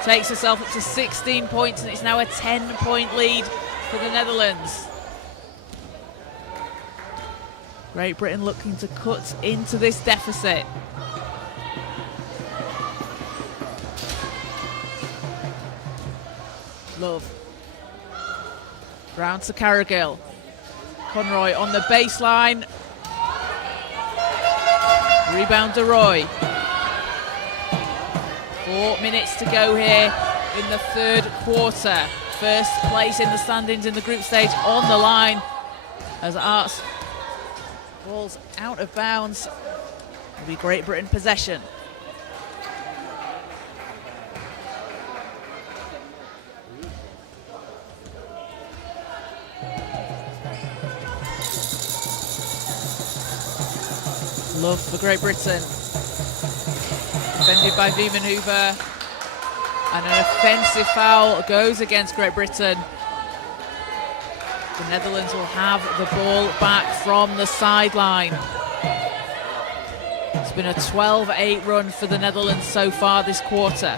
Takes herself up to 16 points, and it's now a 10-point lead for the Netherlands. Great Britain looking to cut into this deficit. Love. Round to Carrigill. Conroy on the baseline. Rebound to Roy. 4 minutes to go here in the third quarter. First place in the standings in the group stage on the line as Arts ball's out of bounds. It'll be Great Britain possession. Love for Great Britain. Defended by Wiebenhoever, and an offensive foul goes against Great Britain. The Netherlands will have the ball back from the sideline. It's been a 12-8 run for the Netherlands so far this quarter.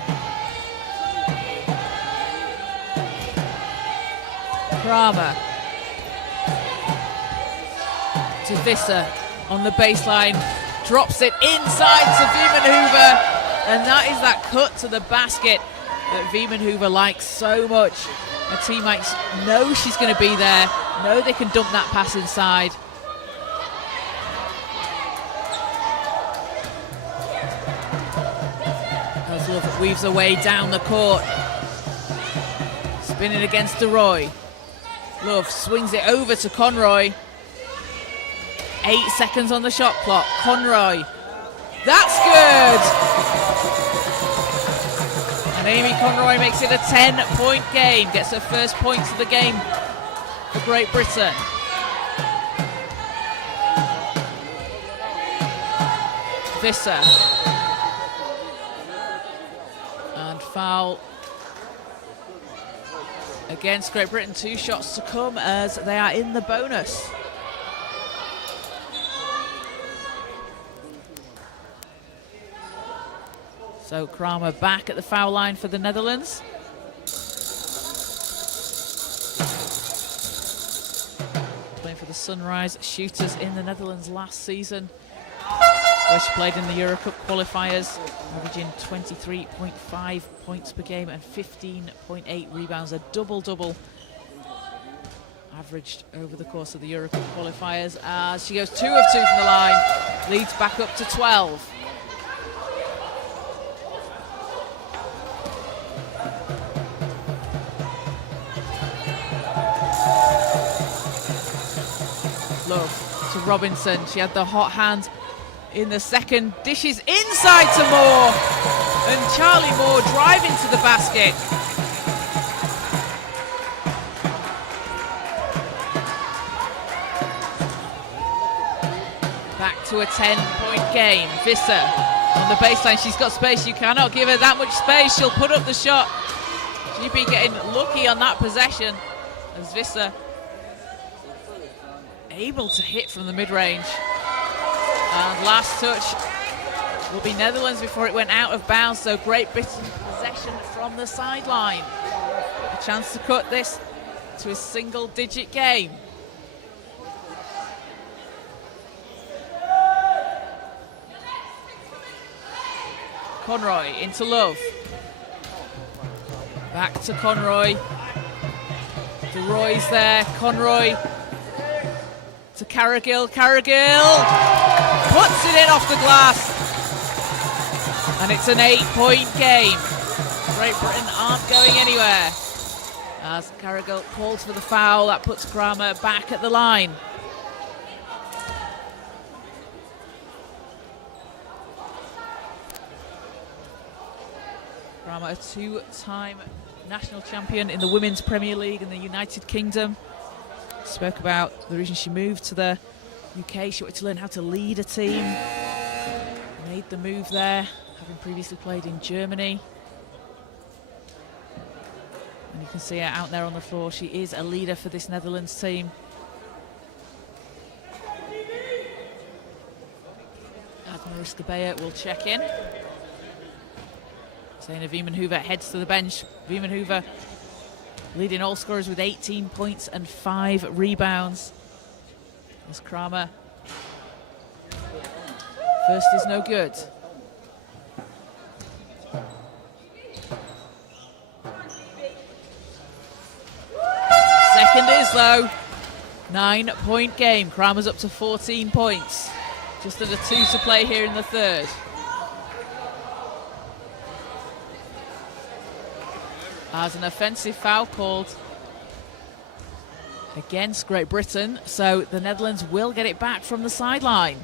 Kramer to Visser on the baseline, drops it inside to Wiebenhoever, and that is that cut to the basket that Wiebenhoever likes so much. Her teammates know she's going to be there, know they can dump that pass inside. As Love weaves her way down the court, spinning against DeRoy. Love swings it over to Conroy. 8 seconds on the shot clock. Conroy. That's good! And Amy Conroy makes it a 10-point game. Gets her first points of the game for Great Britain. Visser. And foul against Great Britain. 2 shots to come as they are in the bonus. So Kramer back at the foul line for the Netherlands. Playing for the Sunrise Shooters in the Netherlands last season, where she played in the Euro Cup qualifiers, averaging 23.5 points per game and 15.8 rebounds, a double-double averaged over the course of the Euro Cup qualifiers, as she goes 2 of 2 from the line, leads back up to 12. Love to Robinson. She had the hot hand in the second. Dishes inside to Moore. And Charlie Moore driving to the basket. Back to a 10-point game. Visser on the baseline. She's got space. You cannot give her that much space. She'll put up the shot. She'd be getting lucky on that possession as Visser able to hit from the mid-range. And last touch will be Netherlands before it went out of bounds, so Great Britain possession from the sideline. A chance to cut this to a single-digit game. Conroy into Love. Back to Conroy. DeRoy's there. Conroy to Carrigill. Carrigill puts it in off the glass. And it's an 8-point game. Great Britain aren't going anywhere. As Carrigal calls for the foul, that puts Kramer back at the line. Kramer, a two-time national champion in the Women's Premier League in the United Kingdom. Spoke about the reason she moved to the UK. She wanted to learn how to lead a team. Made the move there, having previously played in Germany. And you can see her out there on the floor. She is a leader for this Netherlands team. As Mariska Beyer will check in. Zaina Wiemenhoover heads to the bench. Wiemenhoover leading all scorers with 18 points and 5 rebounds. As Kramer, first is no good. Second is though. 9-point game. Kramer's up to 14 points. Just under 2 to play here in the third. As an offensive foul called against Great Britain, so the Netherlands will get it back from the sideline.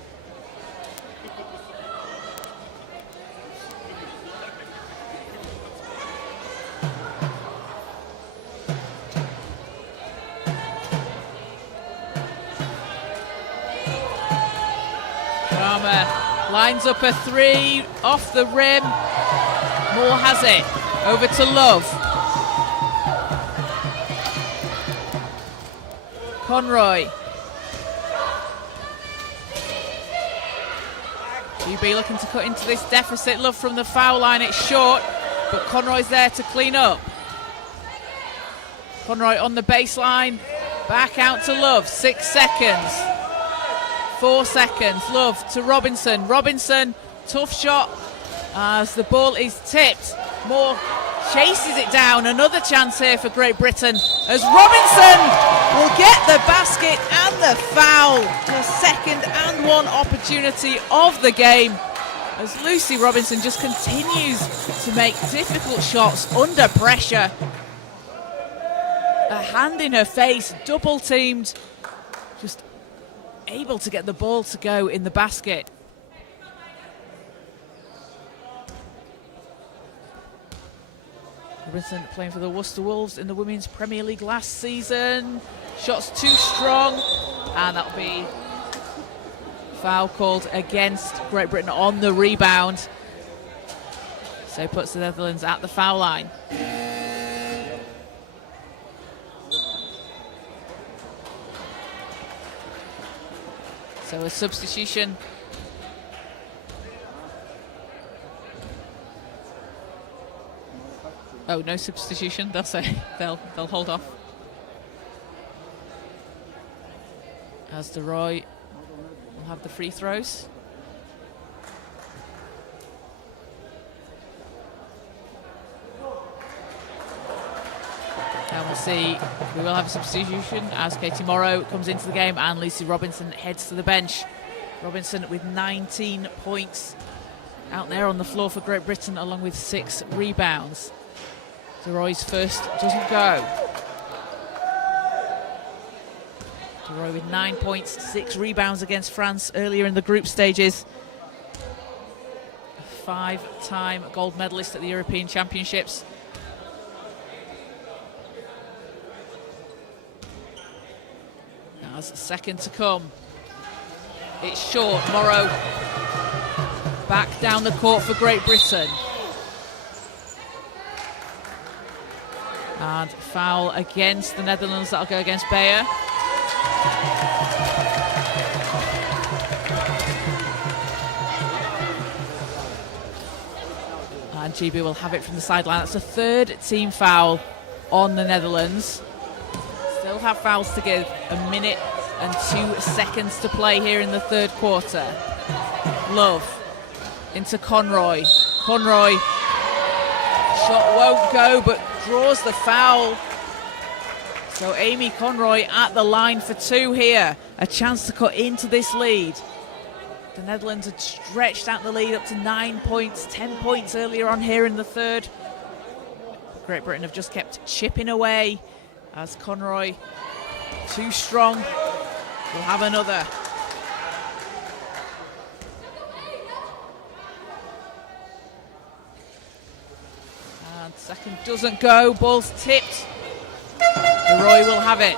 Kramer lines up a 3 off the rim. Moore has it. Over to Love. Conroy. GB looking to cut into this deficit. Love from the foul line, it's short, but Conroy's there to clean up. Conroy on the baseline, back out to Love, 6 seconds. 4 seconds, Love to Robinson. Robinson, tough shot as the ball is tipped. Moore chases it down. Another chance here for Great Britain as Robinson will get the basket and the foul. The second and one opportunity of the game as Lucy Robinson just continues to make difficult shots under pressure. A hand in her face, double teamed, just able to get the ball to go in the basket. Robinson playing for the Worcester Wolves in the Women's Premier League last season. Shots too strong, and that'll be foul called against Great Britain on the rebound. So puts the Netherlands at the foul line. So a substitution. Oh, no substitution, they'll say. They'll hold off. As DeRoy will have the free throws. And we'll see, we will have a substitution as Katie Morrow comes into the game and Lucy Robinson heads to the bench. Robinson with 19 points out there on the floor for Great Britain, along with 6 rebounds. DeRoy's first doesn't go. DeRoy with 9 points, 6 rebounds against France earlier in the group stages. A 5-time gold medalist at the European Championships. As a second to come. It's short. Morrow back down the court for Great Britain. And foul against the Netherlands. That'll go against Beyer. And GB will have it from the sideline. That's a third team foul on the Netherlands. Still have fouls to give. A minute and 2 seconds to play here in the third quarter. Love into Conroy. Conroy, shot won't go, but draws the foul. So Amy Conroy at the line for 2 here. A chance to cut into this lead. The Netherlands had stretched out the lead up to 9 points, 10 points earlier on here in the third. Great Britain have just kept chipping away as Conroy, too strong, will have another. And second doesn't go, ball's tipped. Leroy will have it.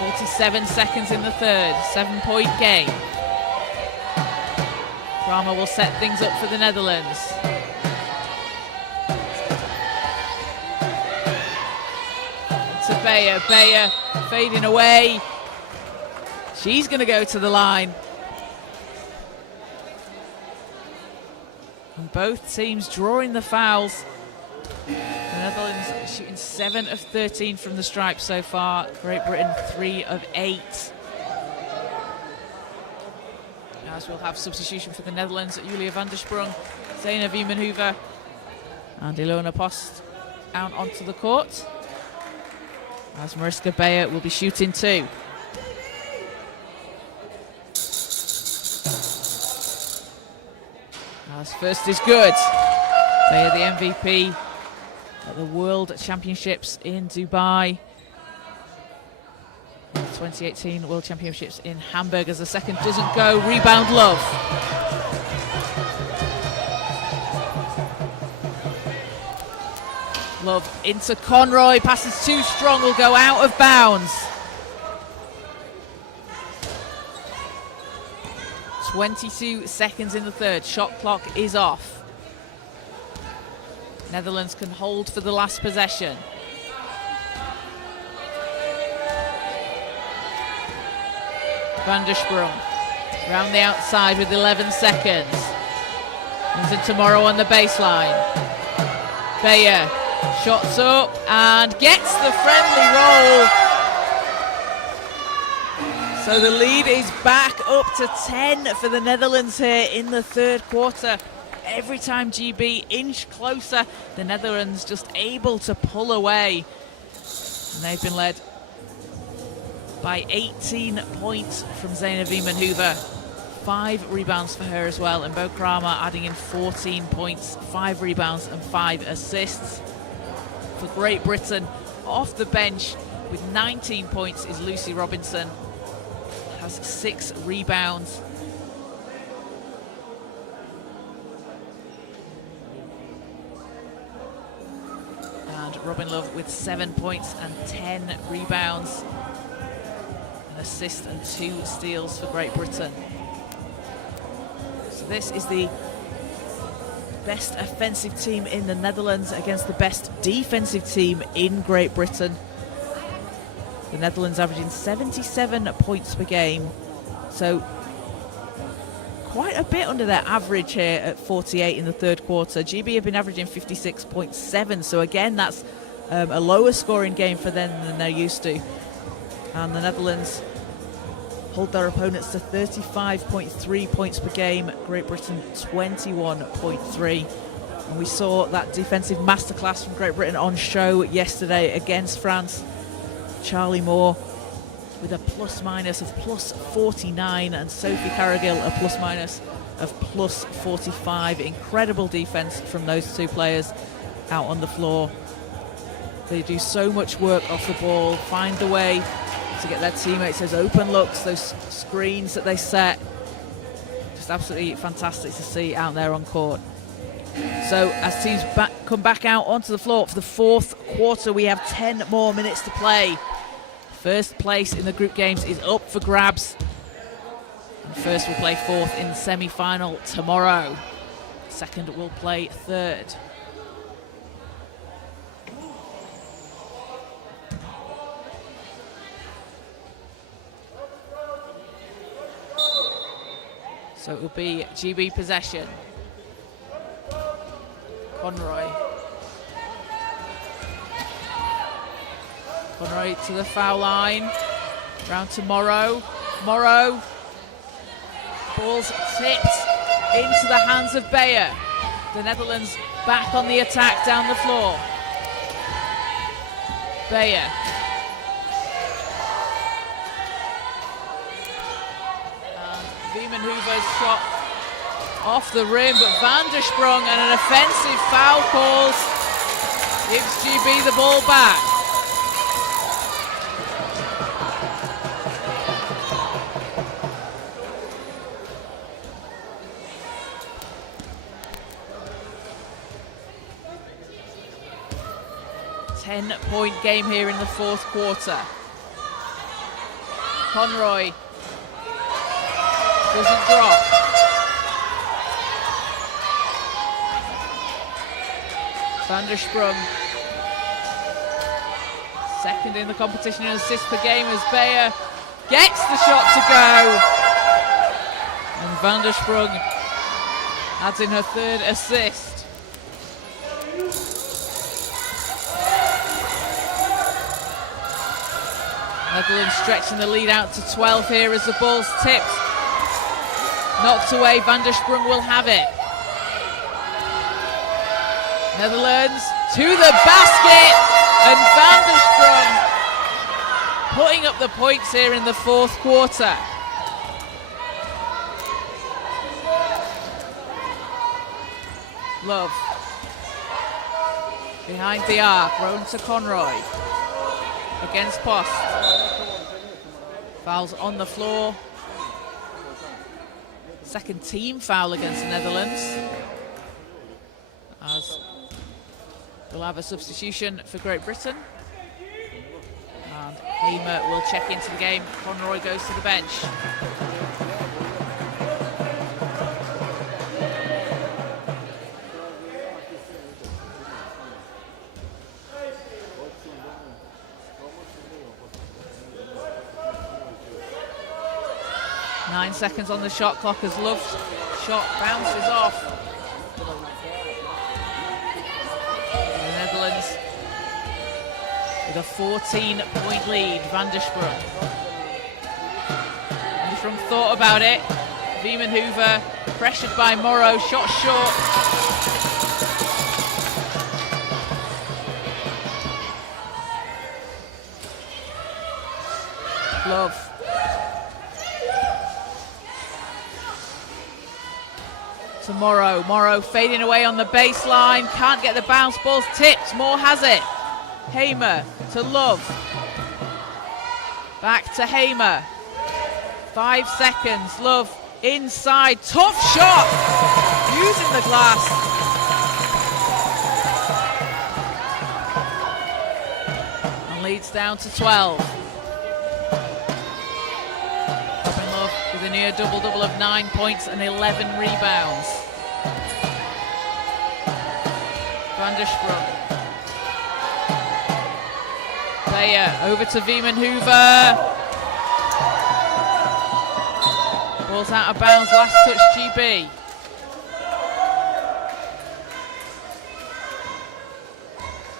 47 seconds in the third, 7-point game. Kramer will set things up for the Netherlands. To Beyer, Beyer fading away. She's going to go to the line. And both teams drawing the fouls. The Netherlands shooting 7 of 13 from the stripe so far. Great Britain 3 of 8. As we'll have substitution for the Netherlands, Julia van der Sprung, Zeina Wiemenhoever and Ilona Post out onto the court. As Mariska Beyer will be shooting too. As first is good. Beyer the MVP at the World Championships in Dubai. 2018 World Championships in Hamburg as the second doesn't go. Rebound Love. Love into Conroy, passes too strong, will go out of bounds. 22 seconds in the third, shot clock is off. Netherlands can hold for the last possession. Van der Sprung round the outside with 11 seconds. Into Tomorrow on the baseline. Beyer shots up and gets the friendly roll. So the lead is back up to 10 for the Netherlands here in the third quarter. Every time GB inch closer, the Netherlands just able to pull away. And they've been led by 18 points from Zeina Wiemenhoever. 5 rebounds for her as well, and Bo Kramer adding in 14 points, 5 rebounds and 5 assists. For Great Britain, off the bench with 19 points is Lucy Robinson. Has 6 rebounds. And Robin Love with 7 points and 10 rebounds. An assist and 2 steals for Great Britain. So this is the best offensive team in the Netherlands against the best defensive team in Great Britain. The Netherlands averaging 77 points per game, so quite a bit under their average here at 48 in the third quarter. GB have been averaging 56.7, so again that's a lower scoring game for them than they're used to. And the Netherlands hold their opponents to 35.3 points per game, Great Britain 21.3. And we saw that defensive masterclass from Great Britain on show yesterday against France. Charlie Moore with a plus-minus of plus 49 and Sophie Carrigill a plus-minus of plus 45. Incredible defense from those two players out on the floor. They do so much work off the ball, find the way to get their teammates those open looks, those screens that they set. Just absolutely fantastic to see out there on court. So as teams come back out onto the floor for the fourth quarter, we have 10 more minutes to play. First place in the group games is up for grabs. And first will play fourth in the semi-final tomorrow. Second will play third. So it will be GB possession. Conroy. Conroy to the foul line. Round to Morrow. Morrow. Ball's tipped into the hands of Beyer. The Netherlands back on the attack down the floor. Beyer. And Veman Hoover's shot off the rim, but Van der Sprung and an offensive foul calls gives GB the ball back. Ten-point game here in the fourth quarter. Conroy doesn't drop. Van der Sprung, second in the competition in assists per game as Bayer gets the shot to go. And Van der Sprung adds in her third assist. Netherlands stretching the lead out to 12 here as the ball's tipped. Knocked away, Van der Sprung will have it. Netherlands to the basket, and Van der Sprung putting up the points here in the fourth quarter. Love behind the arc, thrown to Conroy against Post. Fouls on the floor. Second team foul against the Netherlands. As we'll have a substitution for Great Britain. And Hamer will check into the game. Conroy goes to the bench. Nine seconds on the shot clock as Love's shot bounces off. The Netherlands with a 14-point lead. Van der Sprung. Van der Sprung thought about it. Veman Hoover pressured by Morrow, shot short. Love. To Morrow. Morrow fading away on the baseline. Can't get the bounce. Ball's tipped. Moore has it. Hamer to Love. Back to Hamer. 5 seconds. Love inside. Tough shot. Using the glass. And leads down to 12. Love with a near double-double of 9 points and 11 rebounds. Van der Sprung. Bayer over to Veman Hoover. Ball's out of bounds, last touch GB.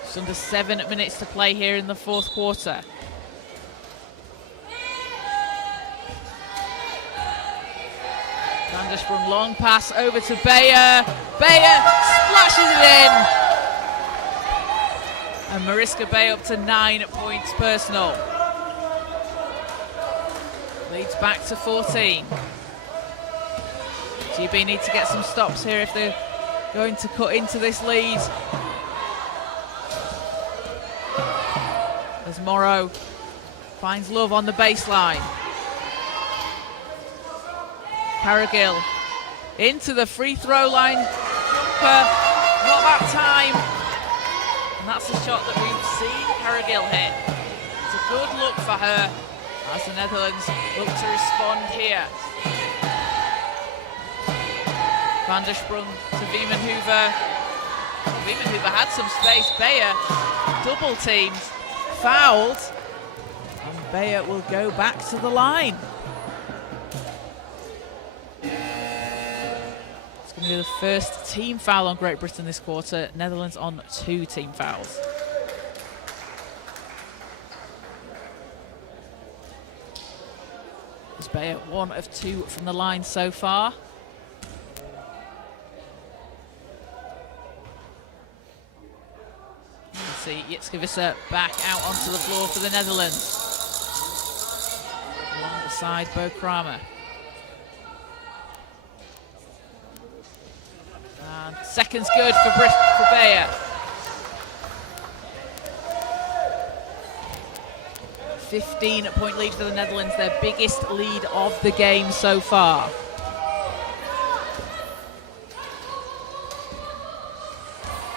Just under 7 minutes to play here in the fourth quarter. Van der Sprung, long pass over to Bayer. Bayer splashes it in. And Mariska Bay up to 9 points personal. Leads back to 14. GB need to get some stops here if they're going to cut into this lead. As Morrow finds Love on the baseline. Carrigill into the free throw line. Jumper, not that time. And that's the shot that we've seen Carrigill hit. It's a good look for her as the Netherlands look to respond here. Van der Sprung to Veman Hoover. Veman Hoover had some space. Bayer double teamed, fouled, and Bayer will go back to the line. It's going to be the first team foul on Great Britain this quarter. Netherlands on 2 team fouls. As Bayer 1 of 2 from the line so far. See Jitskevissa back out onto the floor for the Netherlands. Along the side, Bo Kramer. And second's good for Bayer. 15-point lead for the Netherlands, their biggest lead of the game so far.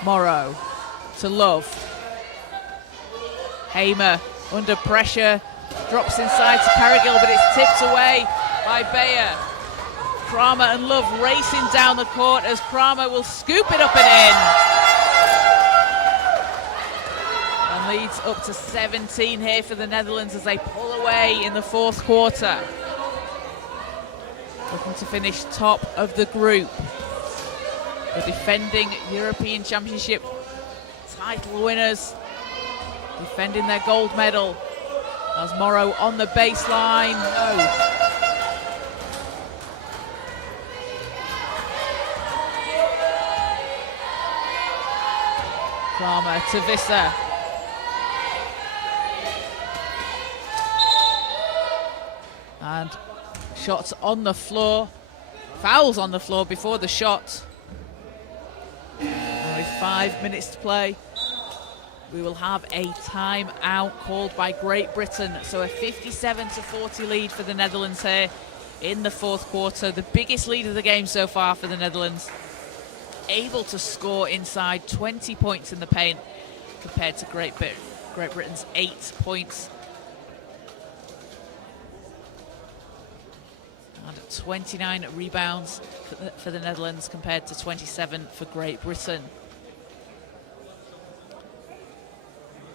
Morrow to Love. Hamer under pressure, drops inside to Carrigill, but it's tipped away by Bayer. Kramer and Love racing down the court as Kramer will scoop it up and in. And leads up to 17 here for the Netherlands as they pull away in the fourth quarter. Looking to finish top of the group. The defending European Championship title winners, defending their gold medal. As Morrow on the baseline, no. Kramer to Visser. And shots on the floor, fouls on the floor before the shot. Only 5 minutes to play. We will have a timeout called by Great Britain. So a 57-40 lead for the Netherlands here in the fourth quarter. The biggest lead of the game so far for the Netherlands. Able to score inside 20 points in the paint compared to Great Britain's 8 points. And 29 rebounds for the Netherlands compared to 27 for Great Britain.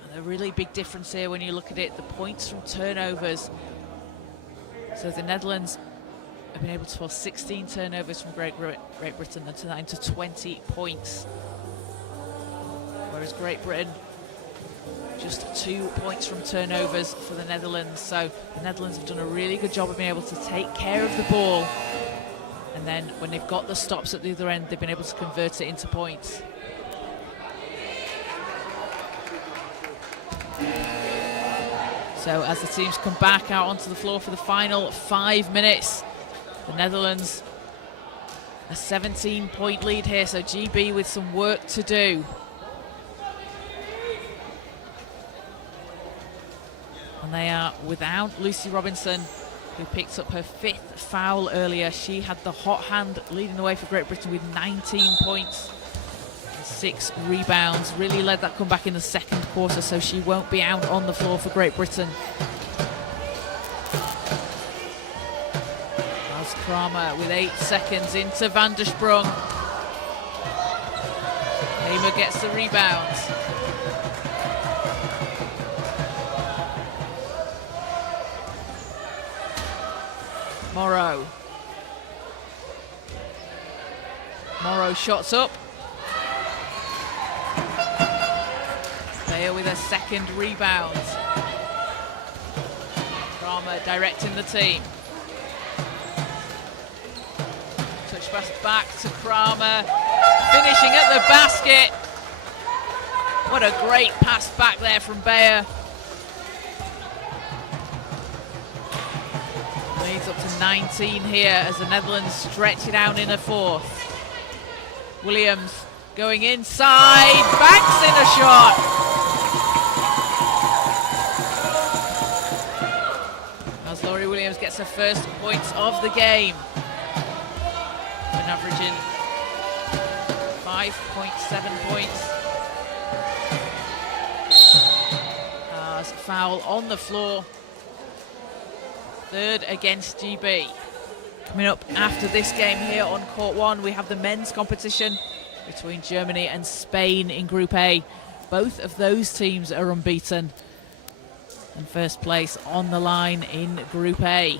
And a really big difference here when you look at it, the points from turnovers. So the Netherlands have been able to force 16 turnovers from Great Britain and turn that into 20 points. Whereas Great Britain, just 2 points from turnovers for the Netherlands. So the Netherlands have done a really good job of being able to take care of the ball. And then when they've got the stops at the other end, they've been able to convert it into points. So as the teams come back out onto the floor for the final 5 minutes, the Netherlands a 17-point lead here, so GB with some work to do. And they are without Lucy Robinson, who picked up her 5th foul earlier. She had the hot hand leading the way for Great Britain with 19 points and 6 rebounds. Really led that comeback in the second quarter, so she won't be out on the floor for Great Britain. As Kramer with 8 seconds into Van der Sprung. Hamer gets the rebound. Morrow shots up. Bayer with a second rebound. Kramer directing the team. Touch pass back to Kramer, finishing at the basket. What a great pass back there from Bayer. Leads up to 19 here as the Netherlands stretch it out in a fourth. Williams going inside, banks in a shot. As Laurie Williams gets her first points of the game. And averaging 5.7 points. As foul on the floor. Third against GB. Coming up after this game here on Court 1, we have the men's competition between Germany and Spain in Group A. Both of those teams are unbeaten. And first place on the line in Group A.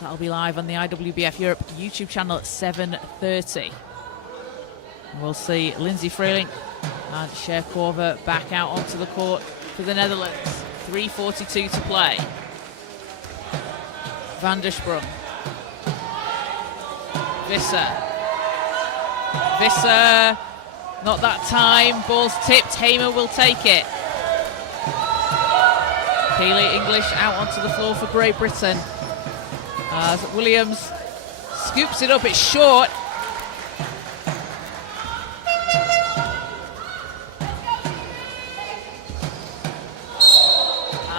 That'll be live on the IWBF Europe YouTube channel at 7:30. We'll see Lindsay Freeling and Cher Korver back out onto the court for the Netherlands. 3:42 to play. Van der Sprung. Visser, not that time. Ball's tipped. Hamer will take it. Keely English out onto the floor for Great Britain. As Williams scoops it up, it's short.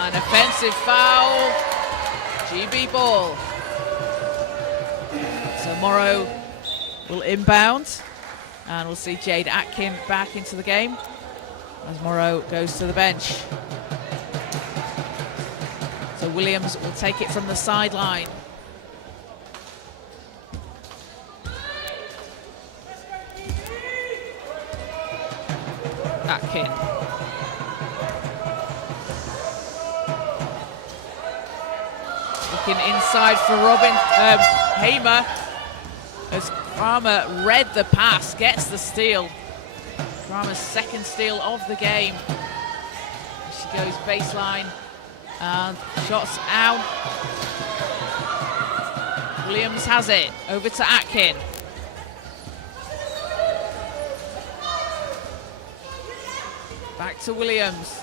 An offensive foul. GB ball. So Morrow will inbound, and we'll see Jade Atkin back into the game as Morrow goes to the bench. So Williams will take it from the sideline. Atkin. Looking inside for Hamer, as Kramer read the pass, gets the steal. Kramer's second steal of the game. She goes baseline and shots out. Williams has it, over to Atkin. Back to Williams.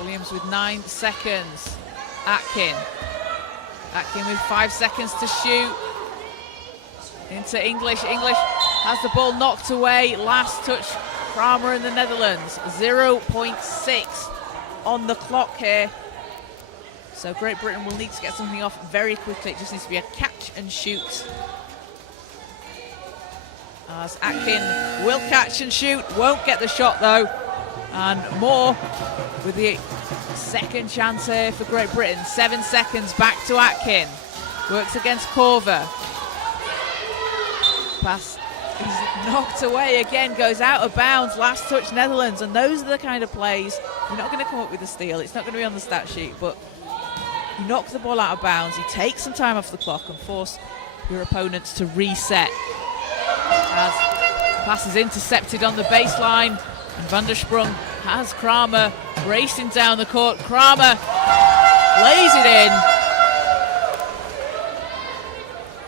Williams with 9 seconds. Atkin. Atkin with 5 seconds to shoot. Into English. English has the ball knocked away. Last touch, Kramer in the Netherlands. 0.6 on the clock here. So Great Britain will need to get something off very quickly. It just needs to be a catch and shoot. As Atkin will catch and shoot. Won't get the shot though. And Moore with the second chance here for Great Britain. 7 seconds, back to Atkin. Works against Korver. Pass is knocked away again, goes out of bounds. Last touch Netherlands, and those are the kind of plays you're not going to come up with a steal. It's not going to be on the stat sheet, but you knock the ball out of bounds, you take some time off the clock and force your opponents to reset. As the pass is intercepted on the baseline, and Van der Sprung has Kramer racing down the court. Kramer lays it in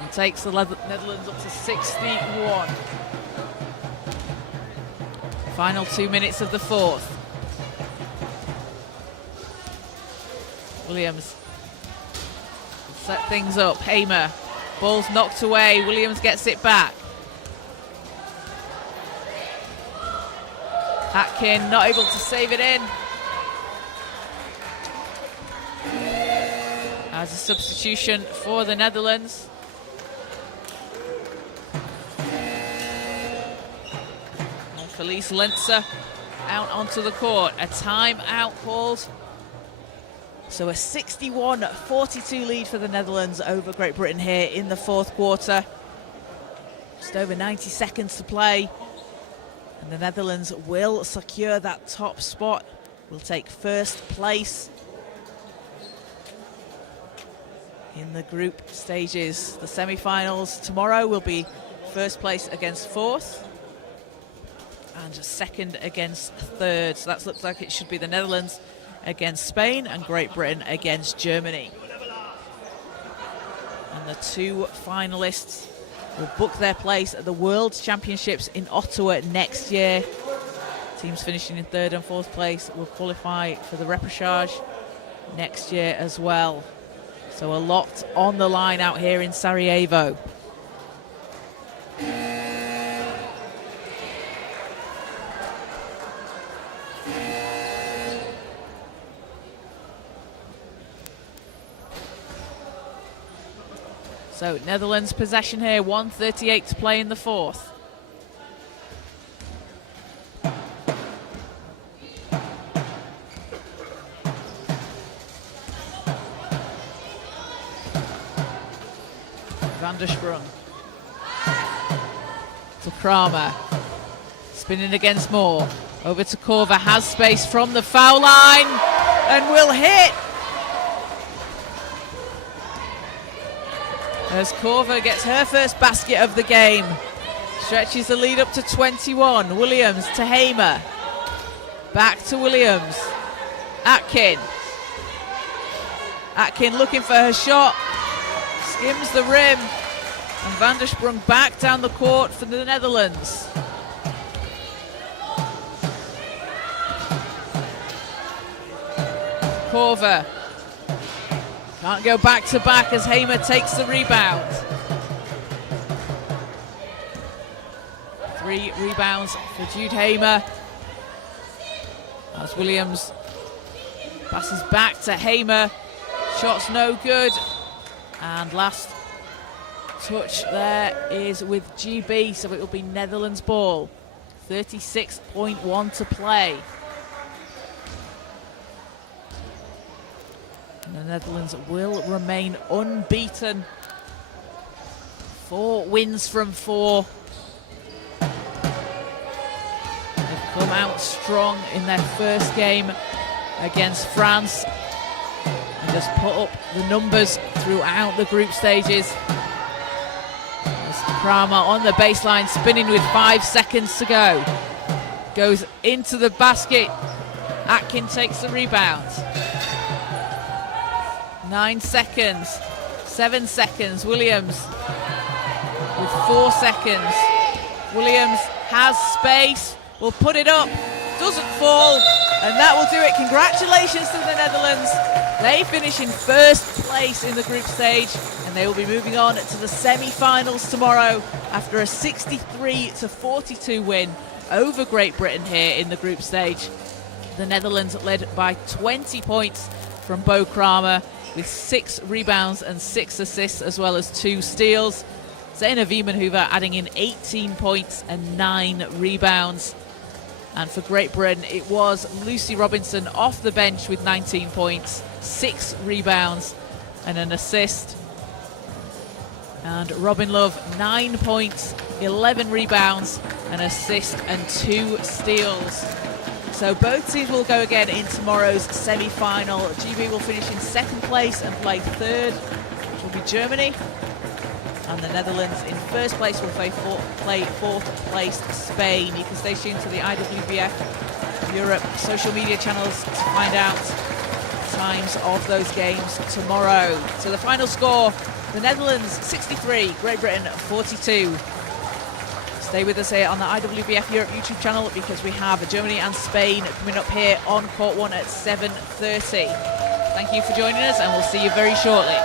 and takes the Netherlands up to 61. Final 2 minutes of the fourth. Williams set things up. Hamer, ball's knocked away. Williams gets it back. Atkin not able to save it in. As a substitution for the Netherlands. And Felice Lenzer out onto the court. A timeout called. So a 61-42 lead for the Netherlands over Great Britain here in the fourth quarter. Just over 90 seconds to play. And the Netherlands will secure that top spot, will take first place in the group stages. The semi-finals tomorrow will be first place against fourth and second against third. So that looks like it should be the Netherlands against Spain and Great Britain against Germany. And the two finalists will book their place at the World Championships in Ottawa next year. Teams finishing in third and fourth place will qualify for the repechage next year as well. So a lot on the line out here in Sarajevo. So Netherlands possession here, 1:38 to play in the fourth. Van der Sprung to Kramer, spinning against Moore, over to Korver, has space from the foul line and will hit. As Korver gets her first basket of the game, stretches the lead up to 21. Williams to Hamer, back to Williams. Atkin looking for her shot, skims the rim, and Van der Sprung back down the court for the Netherlands. Korver can't go back to back as Hamer takes the rebound. 3 rebounds for Jude Hamer. As Williams passes back to Hamer. Shot's no good. And last touch there is with GB, so it will be Netherlands ball. 36.1 to play. And the Netherlands will remain unbeaten. 4 wins from 4. They've come out strong in their first game against France and just put up the numbers throughout the group stages. As Kramer on the baseline, spinning with 5 seconds to go. Goes into the basket. Atkin takes the rebound. 9 seconds, 7 seconds. Williams with 4 seconds. Williams has space, will put it up, doesn't fall, and that will do it. Congratulations to the Netherlands. They finish in first place in the group stage, and they will be moving on to the semi-finals tomorrow after a 63-42 win over Great Britain here in the group stage. The Netherlands led by 20 points from Bo Kramer with 6 rebounds and 6 assists, as well as 2 steals. Zeina Wiemenhuber adding in 18 points and 9 rebounds. And for Great Britain, it was Lucy Robinson off the bench with 19 points, 6 rebounds and an assist. And Robin Love, 9 points, 11 rebounds, an assist and 2 steals. So both teams will go again in tomorrow's semi-final. GB will finish in 2nd place and play 3rd, which will be Germany. And the Netherlands in 1st place will play 4th place Spain. You can stay tuned to the IWBF Europe social media channels to find out times of those games tomorrow. So the final score, the Netherlands 63, Great Britain 42. Stay with us here on the IWBF Europe YouTube channel, because we have Germany and Spain coming up here on Court 1 at 7:30. Thank you for joining us, and we'll see you very shortly.